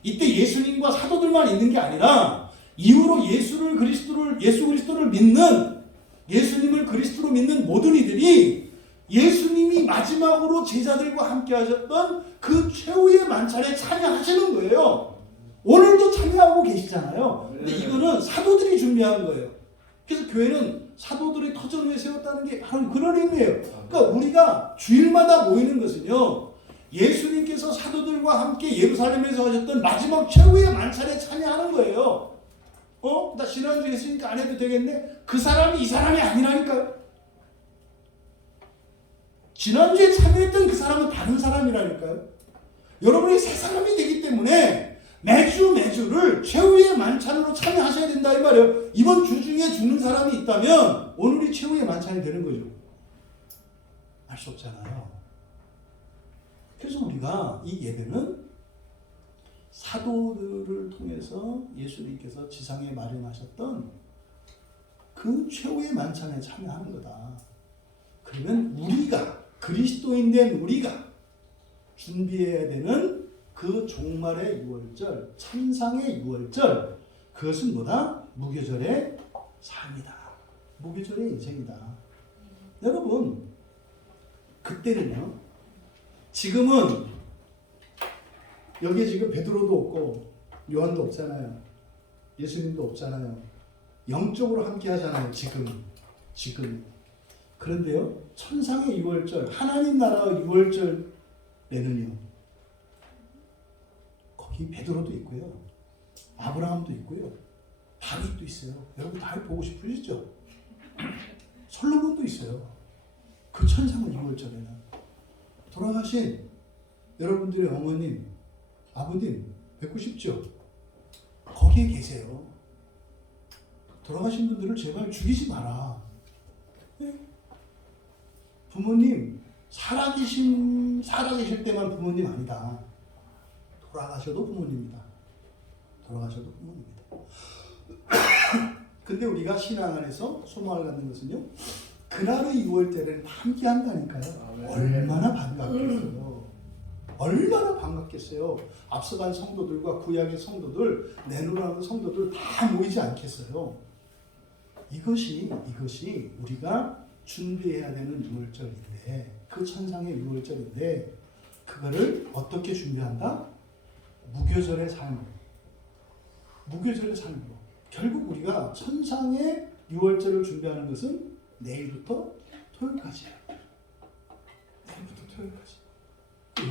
이때 예수님과 사도들만 있는 게 아니라 이후로 예수 그리스도를 믿는 예수님을 그리스도로 믿는 모든 이들이 예수님이 마지막으로 제자들과 함께 하셨던 그 최후의 만찬에 참여하시는 거예요. 오늘도 참여하고 계시잖아요. 근데 이거는 사도들이 준비한 거예요. 그래서 교회는 사도들이 터전 위에 세웠다는 게 바로 그런 의미예요. 그러니까 우리가 주일마다 모이는 것은요, 예수님께서 사도들과 함께 예루살렘에서 하셨던 마지막 최후의 만찬에 참여하는 거예요. 나 지난주에 했으니까 안 해도 되겠네? 그 사람이 이 사람이 아니라니까요. 지난주에 참여했던 그 사람은 다른 사람이라니까요. 여러분이 새 사람이 되기 때문에 매주를 최후의 만찬으로 참여하셔야 된다 이 말이에요. 이번 주 중에 죽는 사람이 있다면 오늘이 최후의 만찬이 되는 거죠. 알 수 없잖아요. 그래서 우리가 이 예배는 사도들을 통해서 예수님께서 지상에 마련하셨던 그 최후의 만찬에 참여하는 거다. 그러면 우리가 그리스도인 된 우리가 준비해야 되는 그 종말의 유월절, 천상의 유월절, 그것은 뭐다? 무교절의 삶이다. 무교절의 인생이다. 여러분, 그때는요, 지금은 여기에 지금 베드로도 없고 요한도 없잖아요. 예수님도 없잖아요. 영적으로 함께 하잖아요. 지금. 그런데요, 천상의 유월절, 하나님 나라 유월절에는요, 거기 베드로도 있고요, 아브라함도 있고요, 다윗도 있어요. 여러분 다윗 보고 싶으시죠? 솔로몬도 있어요. 그 천상의 유월절에는 돌아가신 여러분들의 어머님, 아버님 뵙고 싶죠? 거기에 계세요. 돌아가신 분들을 제발 죽이지 마라. 네? 부모님 살아계실 때만 부모님 아니다. 돌아가셔도 부모님이다. 근데 우리가 신앙 안에서 소망을 갖는 것은요, 그날의 유월절에는 함께 한다니까요. 얼마나 반갑겠어요. 앞서간 성도들과 구약의 성도들, 내노라는 성도들 다 모이지 않겠어요. 이것이 우리가 준비해야 되는 유월절인데, 그 천상의 유월절인데, 그거를 어떻게 준비한다? 무교절의 삶으로. 결국 우리가 천상의 유월절을 준비하는 것은 내일부터 토요일까지예요.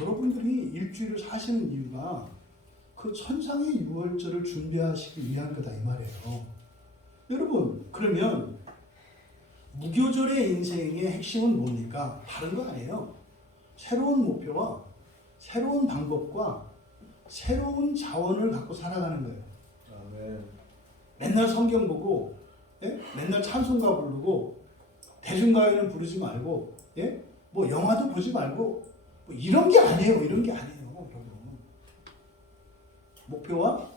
여러분들이 일주일을 사시는 이유가 그 천상의 유월절을 준비하시기 위한 거다 이 말이에요. 여러분, 그러면 무교절의 인생의 핵심은 뭡니까? 다른 거 아니에요. 새로운 목표와 새로운 방법과 새로운 자원을 갖고 살아가는 거예요. 아멘. 맨날 성경 보고, 맨날 찬송가 부르고, 대중가요는 부르지 말고, 뭐 영화도 보지 말고, 뭐 이런 게 아니에요. 여러분. 목표와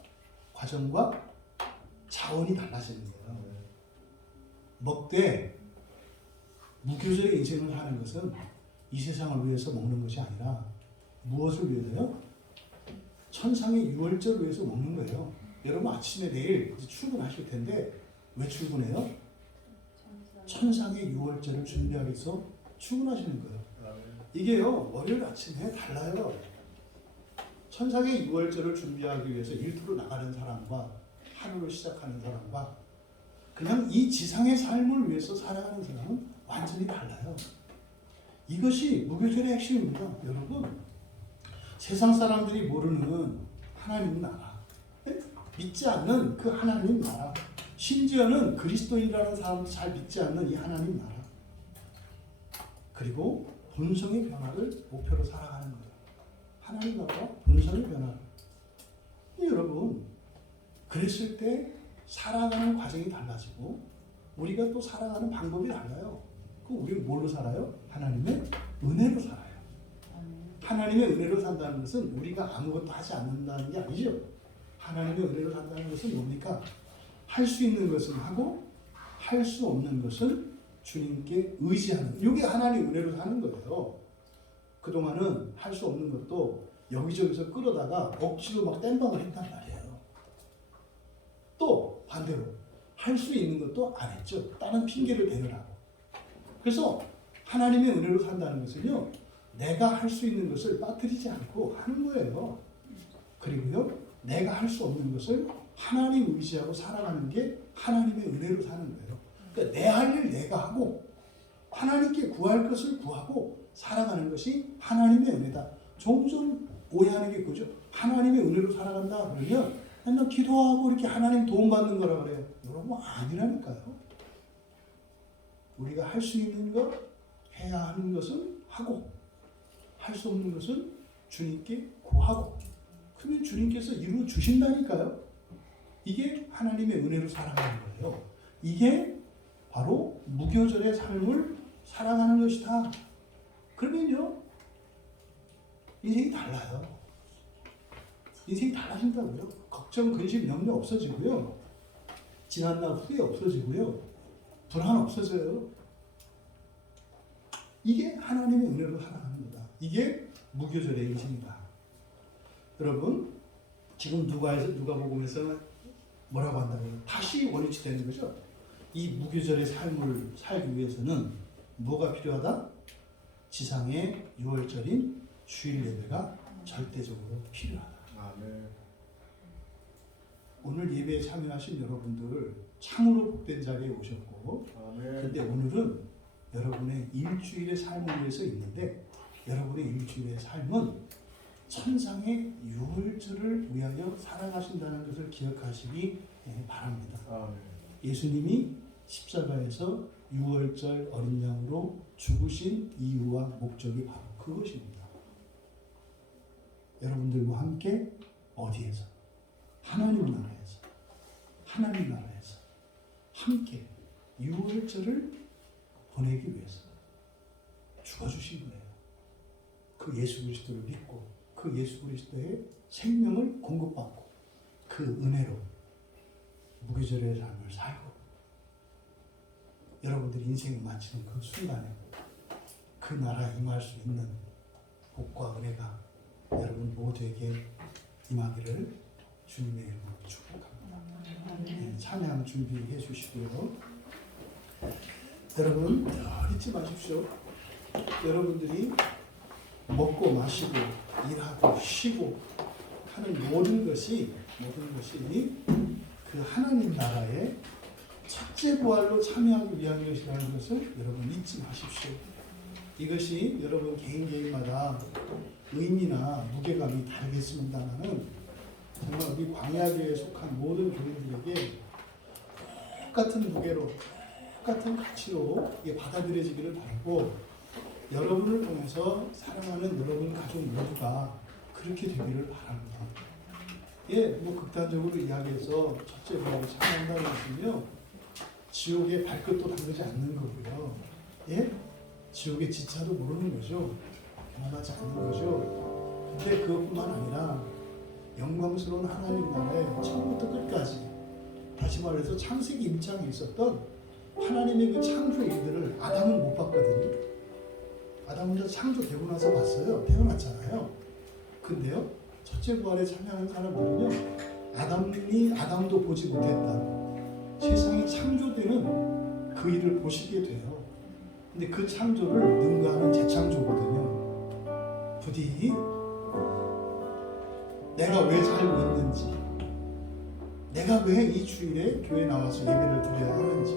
과정과 자원이 달라지는 거예요. 먹되 무교절의 인생을 하는 것은 이 세상을 위해서 먹는 것이 아니라 무엇을 위해서요? 천상의 유월절을 위해서 먹는 거예요. 여러분 아침에 내일 출근하실 텐데 왜 출근해요? 천상의 유월절을 준비하기 위해서 출근하시는 거예요. 이게요, 월요일 아침에 달라요. 천상의 유월절을 준비하기 위해서 일터로 나가는 사람과 하루를 시작하는 사람과 그냥 이 지상의 삶을 위해서 살아가는 사람은 완전히 달라요. 이것이 무교절의 핵심입니다. 여러분, 세상 사람들이 모르는 하나님 나라, 믿지 않는 그 하나님 나라, 심지어는 그리스도인이라는 사람도 잘 믿지 않는 이 하나님 나라, 그리고 본성의 변화를 목표로 살아가는 거예요. 하나님 나라와 본성의 변화. 여러분, 그랬을 때 살아가는 과정이 달라지고 우리가 또 살아가는 방법이 달라요. 우리는 뭘로 살아요? 하나님의 은혜로 살아요. 하나님의 은혜로 산다는 것은 우리가 아무것도 하지 않는다는 게 아니죠. 하나님의 은혜로 산다는 것은 뭡니까? 할 수 있는 것은 하고 할 수 없는 것은 주님께 의지하는, 이게 하나님의 은혜로 사는 거예요. 그동안은 할 수 없는 것도 여기저기서 끌어다가 억지로 막 땜방을 했단 말이에요. 또 반대로 할 수 있는 것도 안 했죠. 다른 핑계를 대느라고. 그래서 하나님의 은혜로 산다는 것은요, 내가 할 수 있는 것을 빠뜨리지 않고 하는 거예요. 그리고요, 내가 할 수 없는 것을 하나님 의지하고 살아가는 게 하나님의 은혜로 사는 거예요. 그러니까 내 할 일 내가 하고 하나님께 구할 것을 구하고 살아가는 것이 하나님의 은혜다. 종종 오해하는 게 그죠? 하나님의 은혜로 살아간다 그러면 맨날 기도하고 이렇게 하나님 도움받는 거라 그래요. 여러분, 아니라니까요. 우리가 할 수 있는 것, 해야 하는 것은 하고 할 수 없는 것은 주님께 구하고, 그러면 주님께서 이루어 주신다니까요. 이게 하나님의 은혜로 살아가는 거예요. 이게 바로 무교절의 삶을 살아가는 것이다. 그러면요, 인생이 달라요. 인생이 달라진다고요. 걱정, 근심, 염려 없어지고요. 지난날 후회 없어지고요. 불안 없어져요. 이게 하나님의 은혜로 살아가는 거다. 이게 무교절의 인생이다. 여러분, 지금 누가복음에서 뭐라고 한다고요? 다시 원위치 되는 거죠. 이 무교절의 삶을 살기 위해서는 뭐가 필요하다? 지상의 유월절인 주일 예배가 절대적으로 필요하다. 아멘. 오늘 예배에 참여하신 여러분들 참으로 복된 자리에 오셨고, 아멘. 그런데 오늘은 여러분의 일주일의 삶을 위해서 있는데, 여러분의 일주일의 삶은 천상의 유월절을 위하여 살아가신다는 것을 기억하시기 바랍니다. 아멘. 예수님이 십자가에서 유월절 어린 양으로 죽으신 이유와 목적이 바로 그것입니다. 여러분들과 함께 어디에서? 하나님 나라에서 함께 유월절을 보내기 위해서 죽어주신 거예요. 그 예수 그리스도를 믿고 그 예수 그리스도의 생명을 공급받고 그 은혜로 무교절의 삶을 살고 여러분들이 인생을 마치는 그 순간에 그 나라에 임할 수 있는 복과 은혜가 여러분 모두에게 임하기를 주님의 이름으로 축복합니다. 네, 찬양 준비해 주시고요. 여러분 잊지 마십시오. 여러분들이 먹고 마시고 일하고 쉬고 하는 모든 것이 그 하나님 나라의 첫째 부활로 참여하기 위한 것이라는 것을 여러분 잊지 마십시오. 이것이 여러분 개인마다 의미나 무게감이 다르겠습니다만은 정말 우리 광야교회에 속한 모든 교인들에게 똑같은 무게로 똑같은 가치로 이게 받아들여지기를 바라고, 여러분을 통해서 사랑하는 여러분 가족 모두가 그렇게 되기를 바랍니다. 뭐 극단적으로 이야기해서 첫째 부활에 참여한다는 것은요, 지옥의 발끝도 담그지 않는 거고요. 지옥의 지차도 모르는 거죠. 경험하지 않는 거죠. 근데 그것뿐만 아니라 영광스러운 하나님 나라의 처음부터 끝까지, 다시 말해서 창세기 1장에 있었던 하나님의 그 창조 일들을 아담은 못 봤거든요. 아담은 창조되고 나서 봤어요. 태어났잖아요. 근데요, 첫째 부활에 참여하는 사람들은요, 아담도 보지 못했다. 세상이 창조되는 그 일을 보시게 돼요. 근데 그 창조를 능가하는 재창조거든요. 부디 내가 왜 살고 있는지, 내가 왜 이 주일에 교회 나와서 예배를 드려야 하는지,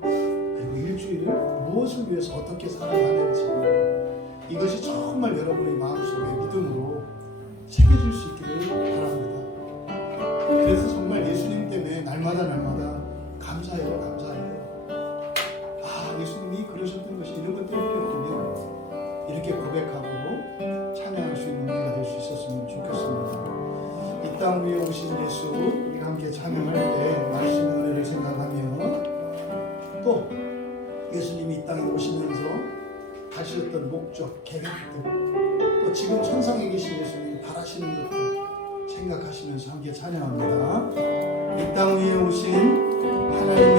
그리고 일주일을 무엇을 위해서 어떻게 살아가는지, 이것이 정말 여러분의 마음속에 믿음으로 새겨질 수 있기를 바랍니다. 그래서 정말 예수님 때문에 날마다 감사해요. 아, 예수님이 그러셨던 것이 이런 것 때문이었군요. 이렇게 고백하고 찬양할 수 있는 우리가 될 수 있었으면 좋겠습니다. 이 땅 위에 오신 예수, 우리가 함께 찬양할 때 말씀의 은혜를 생각하며, 또 예수님이 이 땅에 오시면서 가지셨던 목적, 계획들, 또 지금 천상에 계신 예수님이 바라시는 것들 생각하시면서 함께 찬양합니다. 이 땅 위에 오신 하나님